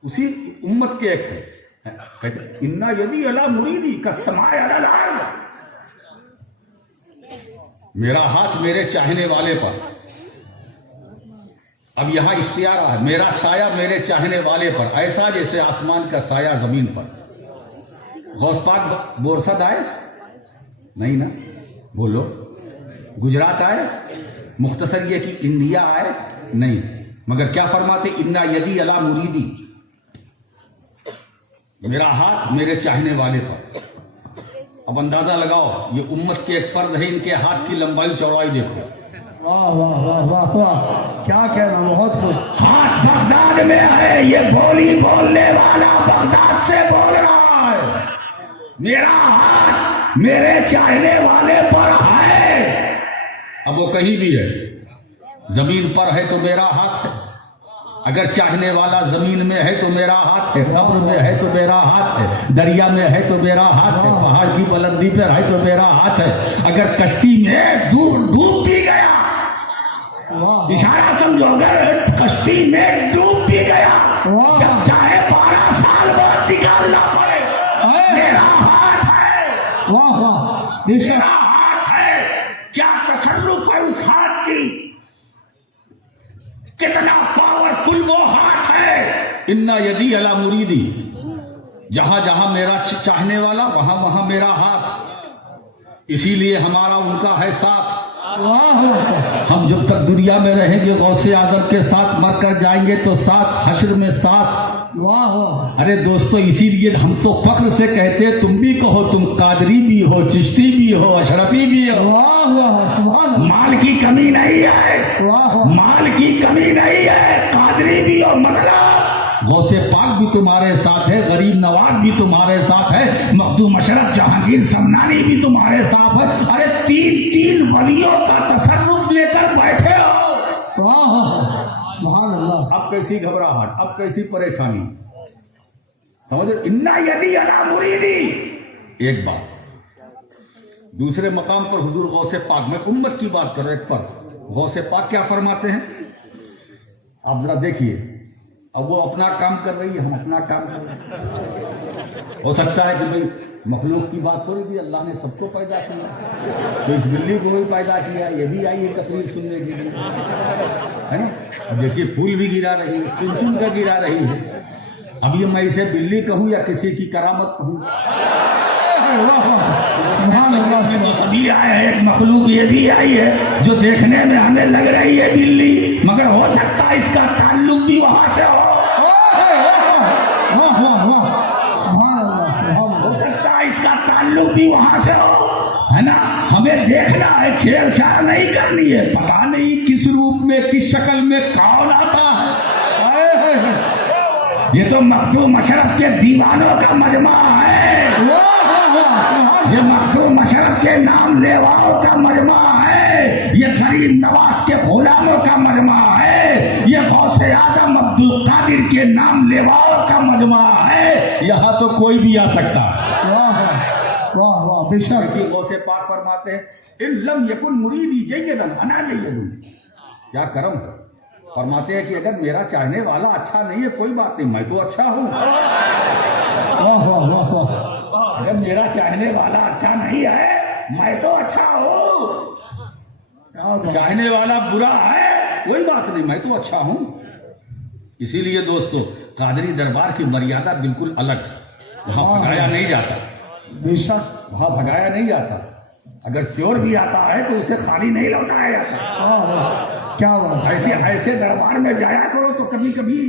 اسی امت کے ایک ہے، کہتے ہیں انا یدی علی مریدی کالسماء علی الارض، میرا ہاتھ میرے چاہنے والے پر. اب یہاں اشتہار ہے، میرا سایہ میرے چاہنے والے پر، ایسا جیسے آسمان کا سایہ زمین پر. غوث پاک بورسد آئے نہیں نا، بولو. گجرات آئے، مختصر یہ کہ انڈیا آئے نہیں، مگر کیا فرماتے انا یدی علی مریدی، میرا ہاتھ میرے چاہنے والے پر. اب اندازہ لگاؤ، یہ امت کے ایک فرد ہے، ان کے ہاتھ کی لمبائی چوڑائی دیکھو. واہ واہ واہ واہ واہ، کیا کہنا، بہت خوب. ہاتھ بغداد میں ہے، یہ بولی بولنے والا بغداد سے بول رہا ہے، میرا ہاتھ میرے چاہنے والے پر ہے. اب وہ کہیں بھی ہے، زمین پر ہے تو میرا ہاتھ ہے، اگر چاہنے والا زمین میں ہے تو میرا ہاتھ ہے، قبر میں ہے تو میرا ہاتھ ہے، دریا میں ہے تو میرا ہاتھ ہے، پہاڑ کی بلندی پر ہے تو میرا ہاتھ ہے، اگر کشتی میں ڈوب بھی گیا، اشارہ سمجھو، اگر کشتی میں ڈوب بھی گیا، جب چاہے 12 سال بعد نکالنا پڑے، میرا ہاتھ ہے. واہ واہ، میرا ہاتھ ہے. کیا تصرف ہے اس ہاتھ کی، کتنا پاورفل وہ ہاتھ ہے. انا یدی علی مریدی، جہاں جہاں میرا چاہنے والا وہاں وہاں میرا ہاتھ. اسی لیے ہمارا ان کا ہے ساتھ. ہم جب تک دنیا میں رہیں گے غوث اعظم کے ساتھ، مر کر جائیں گے تو ساتھ، حشر میں ساتھ. واہ واہ. ارے دوستو، اسی لیے ہم تو فخر سے کہتے ہیں، تم بھی کہو تم قادری بھی ہو، چشتی بھی ہو، اشرفی بھی ہو. واہ واہ، سبحان اللہ. مال کی کمی نہیں ہے، واہ واہ. مال کی کمی نہیں ہے، قادری بھی ہو. مطلب غوث پاک بھی تمہارے ساتھ ہے، غریب نواز بھی تمہارے ساتھ ہے، مخدوم اشرف جہانگیر سمنانی بھی تمہارے ساتھ ہے. ارے تین ولیوں کا تصرف لے کر بیٹھے ہو. واہ واہ، سبحان اللہ. اب کیسی گھبراہٹ، اب کیسی پریشانی، سمجھو. انا یدی علی مریدی، ایک بات. دوسرے مقام پر حضور غوث پاک، میں امت کی بات کر رہا ہوں، ایک پر غوث پاک کیا فرماتے ہیں آپ ذرا دیکھیے. اب وہ اپنا کام کر رہی ہے، ہم اپنا کام کر رہے ہیں. ہو سکتا ہے کہ بھئی مخلوق کی بات ہو رہی تھی، اللہ نے سب کو پیدا کیا، تو اس بلی کو بھی پیدا کیا، یہ بھی آئی ہے تقریر سننے کے لیے، ہے نا. اب دیکھیے پھول بھی گرا رہی ہے، چن چن کر گرا رہی ہے. اب یہ میں اسے بلی کہوں یا کسی کی کرامت کہوں؟ تو سبھی آئے ہیں، ایک مخلوق یہ بھی آئی ہے جو دیکھنے میں ہمیں لگ رہی ہے بلی، مگر ہو سکتا ہے اس کا تعلق بھی وہاں سے ہو. ہو سکتا ہے اس کا تعلق بھی وہاں سے ہو، ہے نا. ہمیں دیکھنا ہے، چھیڑ چھاڑ نہیں کرنی ہے. پتا نہیں کس روپ میں، کس شکل میں کون آتا ہے. یہ تو مخدوم اشرف کے دیوانوں کا مجمع ہے، یہ مخدوم اشرف کے نام لیواؤں کا مجمع ہے، یہ غریب نواز کے غلاموں کا مجمع ہے، یہ غوث اعظم عبد القادر کے نام لیواؤں کا مجمع ہے. یہاں تو کوئی بھی آ سکتا. واہ واہ، بے شک. غوث پاک فرماتے ہیں ان لم یکن مریدی جیدا انا جید. کیا کرم ہے. فرماتے ہیں کہ اگر میرا چاہنے والا اچھا نہیں ہے کوئی بات نہیں، میں تو اچھا ہوں. واہ واہ واہ واہ. اگر میرا چاہنے والا اچھا نہیں ہے میں تو اچھا ہوں. چاہنے والا برا ہے کوئی بات نہیں، میں تو اچھا ہوں. اسی لیے دوستو قادری دربار کی مریادہ بالکل الگ ہے، وہاں بھگایا نہیں جاتا. بے شک. وہاں بھگایا نہیں جاتا. اگر چور بھی آتا ہے تو اسے خالی نہیں لوٹایا جاتا. واہ واہ، کیا بات. ایسے دربار میں جایا کرو تو کبھی کبھی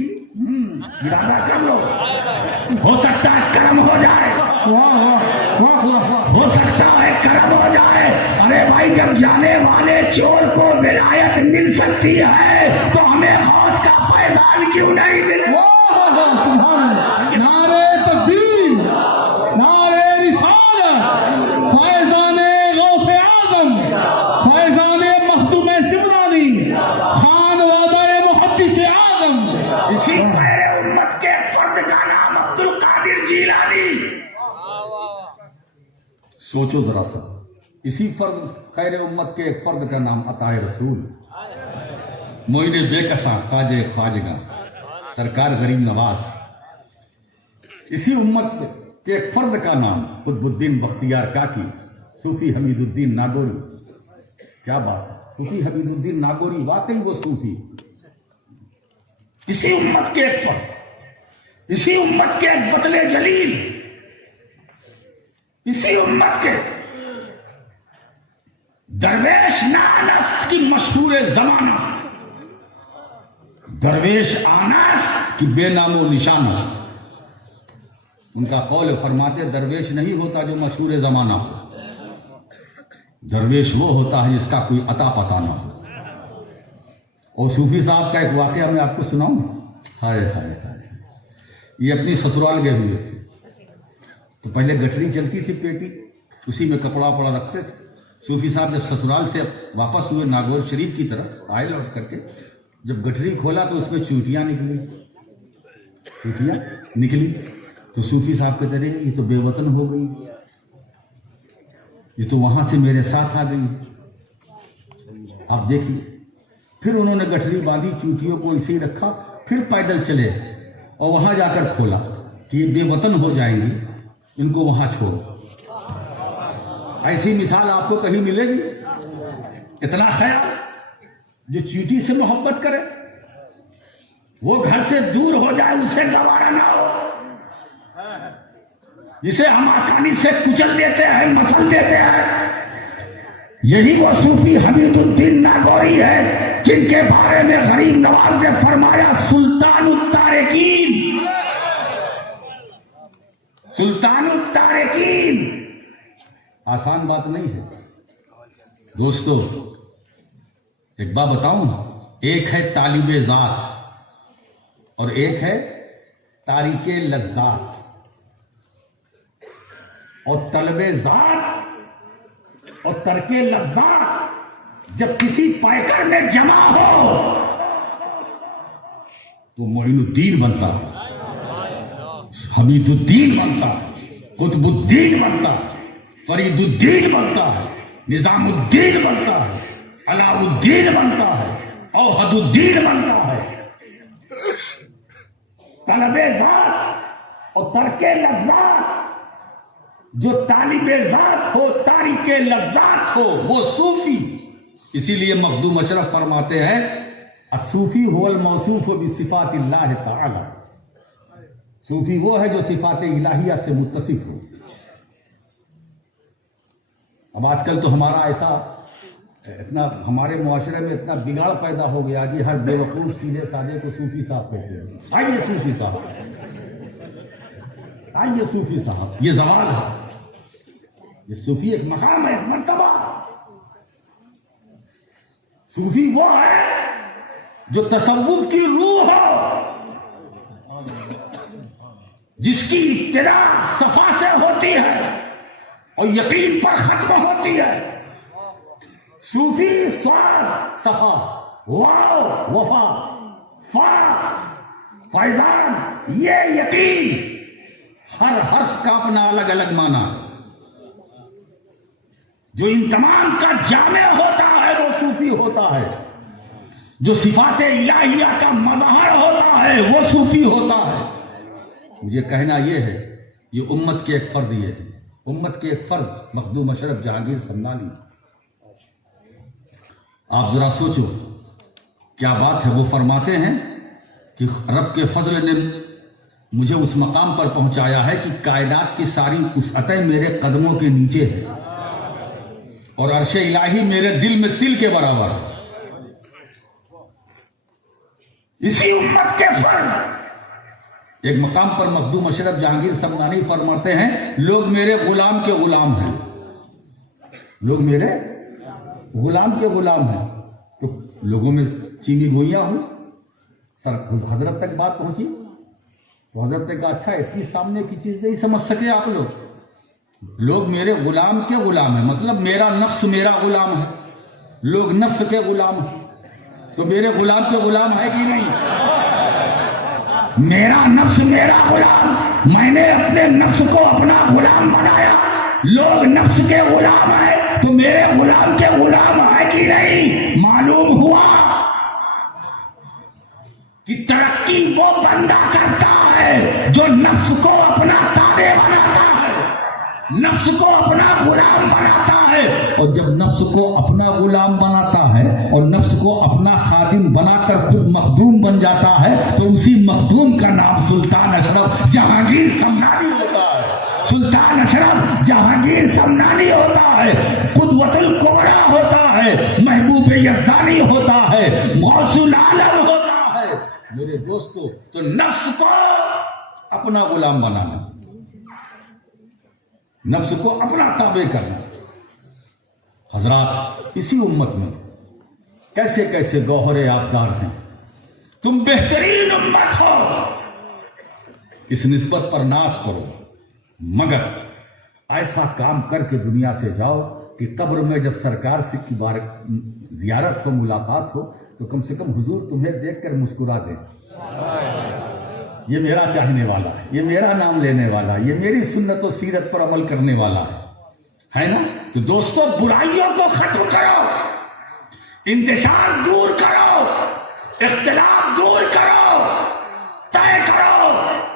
ارادہ کر لو، ہو سکتا ہے کرم ہو جائے. واہ واہ واہ واہ واہ. ہو سکتا لگتا ہے کرم ہو جائے. ارے بھائی جب جانے والے چور کو ولایت مل سکتی ہے تو ہمیں غوث کا فیضان کیوں نہیں ملے؟ نعرے تکبیر، نعرے رسالت، فیضان غوث اعظم، فیضان مخدوم سمرانی، خان وعدہ محدث اعظم. اسی خیر امت کے فرد کا نام عبد القادر جیلانی. سوچو ذرا سا، اسی خیر امت کے ایک فرد کا نام عطا رسول، معین بے کساں خواجہ خواجگاں سرکار غریب نواز. اسی امت کے ایک فرد کا نام قطب الدین بختیار کاکی، صوفی حمید الدین ناگوری. کیا بات ہے، صوفی حمید الدین ناگوری واقعی وہ صوفی. اسی امت کے ایک فرد، اسی امت کے ایک بطل جلیل، اسی امت کے درویش نانس کی مشہور زمانہ، درویش آنس کی بے نام و نشان است. ان کا قول فرماتے درویش نہیں ہوتا جو مشہور زمانہ ہو، درویش وہ ہوتا ہے جس کا کوئی عطا پتہ نہ ہو. اور صوفی صاحب کا ایک واقعہ میں آپ کو سناؤں. ہائے ہائے ہائے، یہ اپنی سسرال گئے ہوئے تھے تو پہلے گٹھری چلتی تھی پیٹی، اسی میں کپڑا وپڑا رکھتے تھے. صوفی صاحب جب سسرال سے واپس ہوئے ناگور شریف کی طرف آئے لوٹ کر کے، جب گٹھری کھولا تو اس میں چوٹیاں نکلی. تو صوفی صاحب کہتے رہے یہ تو بے وطن ہو گئی، یہ تو وہاں سے میرے ساتھ آ گئی. آپ دیکھیے، پھر انہوں نے گٹھری باندھی، چوٹیوں کو اسے رکھا، پھر پیدل چلے اور وہاں جا کر کھولا کہ یہ بے وطن ہو جائیں گی، ان کو وہاں چھوڑ. ایسی مثال آپ کو کہیں ملے گی؟ اتنا خیال، جو چیٹی سے محبت کرے وہ گھر سے دور ہو جائے اسے گوارا نہ ہو، جسے ہم آسانی سے کچل دیتے ہیں، مسل دیتے ہیں. یہی وہ صوفی حمید الدین ناگوری ہے جن کے بارے میں غریب نواز نے فرمایا سلطان التارکین، سلطان التارکین. آسان بات نہیں ہے دوستو. ایک بات بتاؤں، ایک ہے طالب ذات اور ایک ہے تاریک لذات. اور طلب ذات اور ترک لذات جب کسی پیکر میں جمع ہو تو معین الدین بنتا ہے، حمید الدین بنتا ہے، قطب الدین بنتا ہے، فرید الدین بنتا ہے، نظام الدین بنتا ہے، علاء الدین بنتا ہے، اوحد الدین بنتا ہے. طلب ذات اور ترک لذات، جو طالب ذات ہو تاریک لذات ہو وہ صوفی. اسی لیے مخدوم اشرف فرماتے ہیں الصوفی هو الموصوف بصفات اللہ تعالی. صوفی وہ ہے جو صفات الہیہ سے متصف ہو. اب آج کل تو ہمارا ایسا اتنا ہمارے معاشرے میں اتنا بگاڑ پیدا ہو گیا جی، ہر بے وقوف سیدھے سادے کو صوفی صاحب کہتے ہیں. آئیے صوفی صاحب، آئیے صوفی صاحب. یہ زوال ہے، یہ صوفی ایک مقام ہے، ایک مرتبہ. صوفی وہ ہے جو تصوف کی روح ہو، جس کی ابتدا صفا سے ہوتی ہے اور یقین پر ختم ہوتی ہے. صوفی سواد صفا، واو وفا، فا فیضان، یہ یقین. ہر حرف کا اپنا الگ الگ معنی. جو ان تمام کا جامع ہوتا ہے وہ صوفی ہوتا ہے. جو صفات الہیہ کا مظہر ہوتا ہے وہ صوفی ہوتا ہے. مجھے کہنا یہ ہے، یہ امت کے ایک فرد، یہ ہے امت کے ایک فرد مخدوم اشرف جہانگیر سمنانی. آپ ذرا سوچو کیا بات ہے. وہ فرماتے ہیں کہ رب کے فضل نے مجھے اس مقام پر پہنچایا ہے کہ کائنات کی ساری وسعتیں میرے قدموں کے نیچے ہے اور عرش الہی میرے دل میں تل کے برابر ہے. اسی امت کے فرد ایک مقام پر مخدوم اشرف جہانگیر سمنانی فرماتے ہیں لوگ میرے غلام کے غلام ہیں لوگ میرے غلام کے غلام ہیں. تو لوگوں میں چینی گوئیاں ہوئی. حضرت تک بات پہنچی تو حضرت نے کہا اچھا اتنی سامنے کی چیز نہیں سمجھ سکے آپ لوگ میرے غلام کے غلام ہیں، مطلب میرا نفس میرا غلام ہے. لوگ نفس کے غلام ہیں تو میرے غلام کے غلام ہے کہ نہیں؟ میرا نفس میرا غلام، میں نے اپنے نفس کو اپنا غلام بنایا. لوگ نفس کے غلام ہیں تو میرے غلام کے غلام ہے کہ نہیں؟ معلوم ہوا کہ ترقی وہ بندہ کرتا ہے جو نفس کو اپنا تابع بناتا ہے، نفس کو اپنا غلام بناتا ہے. اور جب نفس کو اپنا غلام بناتا ہے اور نفس کو اپنا خادم بنا کر خود مخدوم بن جاتا ہے تو اسی مخدوم کا نام سلطان اشرف جہانگیر سمنانی ہوتا ہے. سلطان اشرف جہانگیر سمنانی ہوتا ہے، قدوت الکبریٰ ہوتا ہے، محبوب یزدانی ہوتا ہے، غوث العالم ہوتا ہے. میرے دوستو، تو نفس کو اپنا غلام بنانا، نفس کو اپنا تابع کرنا. حضرات، اسی امت میں کیسے کیسے گوہر آبدار ہیں. تم بہترین امت ہو، اس نسبت پر ناز کرو، مگر ایسا کام کر کے دنیا سے جاؤ کہ قبر میں جب سرکار سے کی زیارت ہو، ملاقات ہو، تو کم سے کم حضور تمہیں دیکھ کر مسکرا دیں. یہ میرا چاہنے والا ہے، یہ میرا نام لینے والا، یہ میری سنت و سیرت پر عمل کرنے والا ہے نا. تو دوستو، برائیوں کو ختم کرو، انتشار دور کرو، اختلاف دور کرو، طے کرو.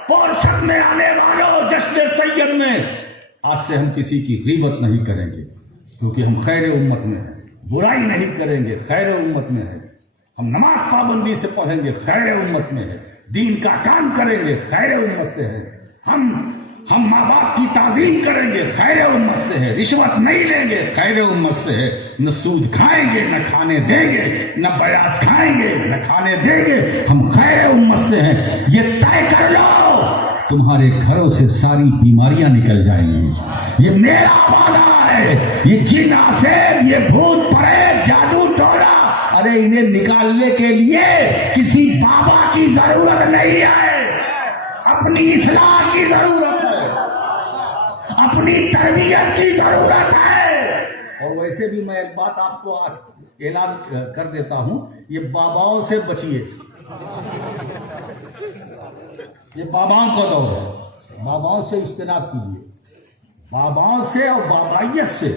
پورشن میں آنے والوں، جشن سید میں آج سے ہم کسی کی غیبت نہیں کریں گے کیونکہ ہم خیر امت میں ہیں. برائی نہیں کریں گے، خیر امت میں ہے. ہم نماز پابندی سے پڑھیں گے، خیر امت میں ہے. دین کا کام کریں گے، خیر امت سے ہے. ہم ماں باپ کی تعظیم کریں گے، خیر امت سے ہے. رشوت نہیں لیں گے، خیر امت سے ہے. نہ سود کھائیں گے، نہ کھانے دیں گے، نہ بیاس کھائیں گے، نہ کھانے دیں گے. ہم خیر امت سے ہیں. یہ طے کر لو، تمہارے گھروں سے ساری بیماریاں نکل جائیں گی. یہ میرا وعدہ ہے. یہ جن سے، یہ بھوت پریت، جادو ٹونا، ارے انہیں نکالنے کے لیے کسی بابا کی ضرورت نہیں ہے. اپنی اصلاح کی ضرورت ہے، اپنی تربیت کی ضرورت ہے. اور ویسے بھی میں ایک بات آپ کو آج اعلان کر دیتا ہوں، یہ باباؤں سے بچیے. یہ باباؤں کا دور ہے، باباؤں سے اجتناب کیجیے. باباؤں سے اور بابائیت سے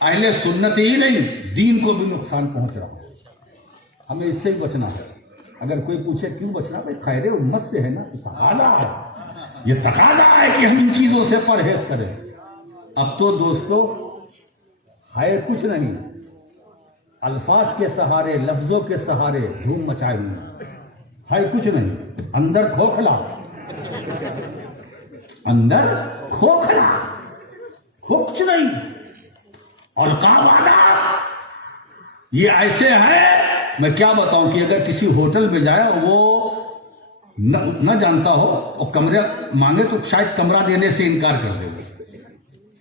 اہل سنت ہی نہیں، دین کو بھی نقصان پہنچ رہا ہے. ہمیں اس سے ہی بچنا ہے. اگر کوئی پوچھے کیوں بچنا، بھائی خیر امت سے ہے نا، تو تقاضا ہے. یہ تقاضا ہے کہ ہم ان چیزوں سے پرہیز کریں. اب تو دوستو ہے کچھ نہیں، الفاظ کے سہارے، لفظوں کے سہارے دھوم مچائے ہوئے. ہے کچھ نہیں، اندر کھوکھلا، اندر کھوکھلا، کچھ نہیں. اور کا وعدہ یہ ایسے ہیں، میں کیا بتاؤں کہ اگر کسی ہوٹل میں جائے اور وہ نہ جانتا ہو اور کمرہ مانگے تو شاید کمرہ دینے سے انکار کر دے.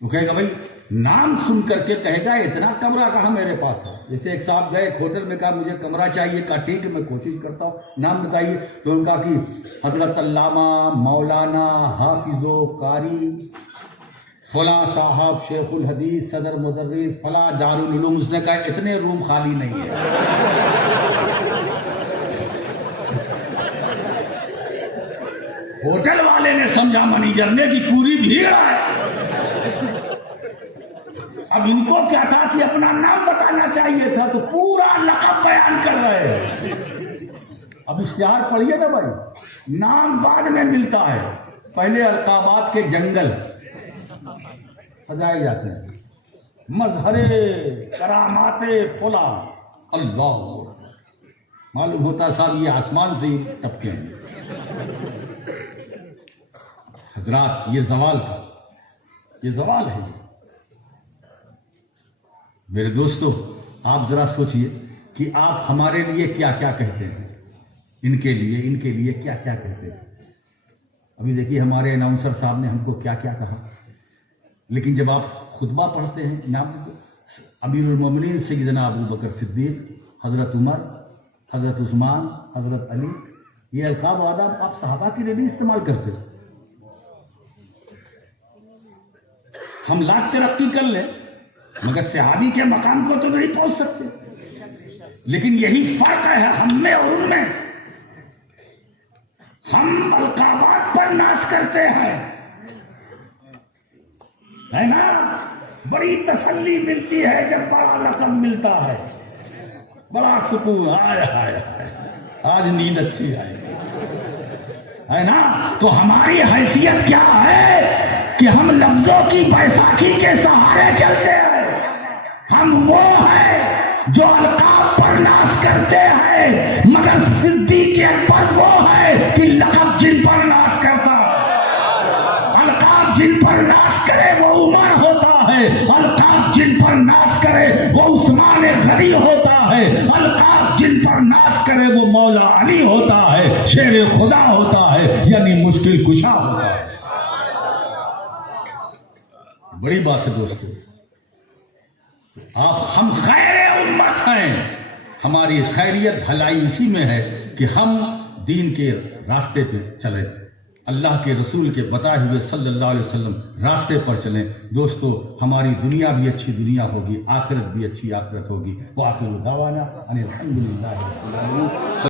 وہ کہے گا بھائی، نام سن کر کے کہے گا اتنا کمرہ کہاں میرے پاس ہے. جیسے ایک صاحب گئے ایک ہوٹل میں، کہا مجھے کمرہ چاہیے. کہا ٹھیک ہے میں کوشش کرتا ہوں، نام بتائیے. تو ان کا کہ حضرت علامہ مولانا حافظ و قاری فلاں صاحب شیخ الحدیث صدر مدرس فلاں دارالعلوم. اس نے کہا اتنے روم خالی نہیں ہے. ہوٹل والے نے سمجھا منیجر نے کہ پوری بھیڑ ہے. اب ان کو کیا تھا کہ اپنا نام بتانا چاہیے تھا، تو پورا لقب بیان کر رہے ہیں. اب اشتہار پڑھیے نا بھائی، نام بعد میں ملتا ہے. پہلے القابات کے جنگل سجائے جاتے ہیں، مظہر کرامات فلاں. اللہ، معلوم ہوتا صاحب یہ آسمان سے ہی ٹپکے ہیں. حضرات، یہ زوال کا، یہ زوال ہے. میرے دوستو، آپ ذرا سوچئے کہ آپ ہمارے لیے کیا کیا کہتے ہیں، ان کے لیے کیا کیا کہتے ہیں. ابھی دیکھیے ہمارے اناؤنسر صاحب نے ہم کو کیا کیا کہا. لیکن جب آپ خطبہ پڑھتے ہیں، امیر المومنین سیدنا ابو بکر صدیق، حضرت عمر، حضرت عثمان، حضرت علی، یہ القاب و آداب آپ صحابہ کے لیے بھی استعمال کرتے ہیں. ہم لاکھ ترقی کر لیں مگر صحابی کے مقام کو تو نہیں پہنچ سکتے. لیکن یہی فرق ہے ہم میں اور ان میں. ہم القابات پر ناز کرتے ہیں، ہے نا. بڑی تسلی ملتی ہے جب بڑا لقب ملتا ہے، بڑا سکون. ہائے ہائے ہائے، آج نیند اچھی آئی ہے نا. تو ہماری حیثیت کیا ہے کہ ہم لفظوں کی بیساکھی کے سہارے چلتے ہیں. ہم وہ ہیں جو القاب پر ناز کرتے ہیں، مگر صدیق اکبر وہ ہے کہ لقب جن پر ناز کرتا ہے. القاب جن پر ناز کرے وہ عمر ہوتا ہے، القاب جن پر ناز کرے وہ عثمان غنی ہوتا ہے، القاب جن پر ناز کرے وہ مولا علی ہوتا ہے، شیر خدا ہوتا ہے، یعنی مشکل کشا ہوتا ہے. بڑی بات ہے دوستو. ہم خیر امت ہیں. ہماری خیریت بھلائی اسی میں ہے کہ ہم دین کے راستے پہ چلیں، اللہ کے رسول کے بتائے ہوئے صلی اللہ علیہ وسلم راستے پر چلیں. دوستو ہماری دنیا بھی اچھی دنیا ہوگی، آخرت بھی اچھی آخرت ہوگی. وآخر دعوانا ان الحمدللہ رب العالمین.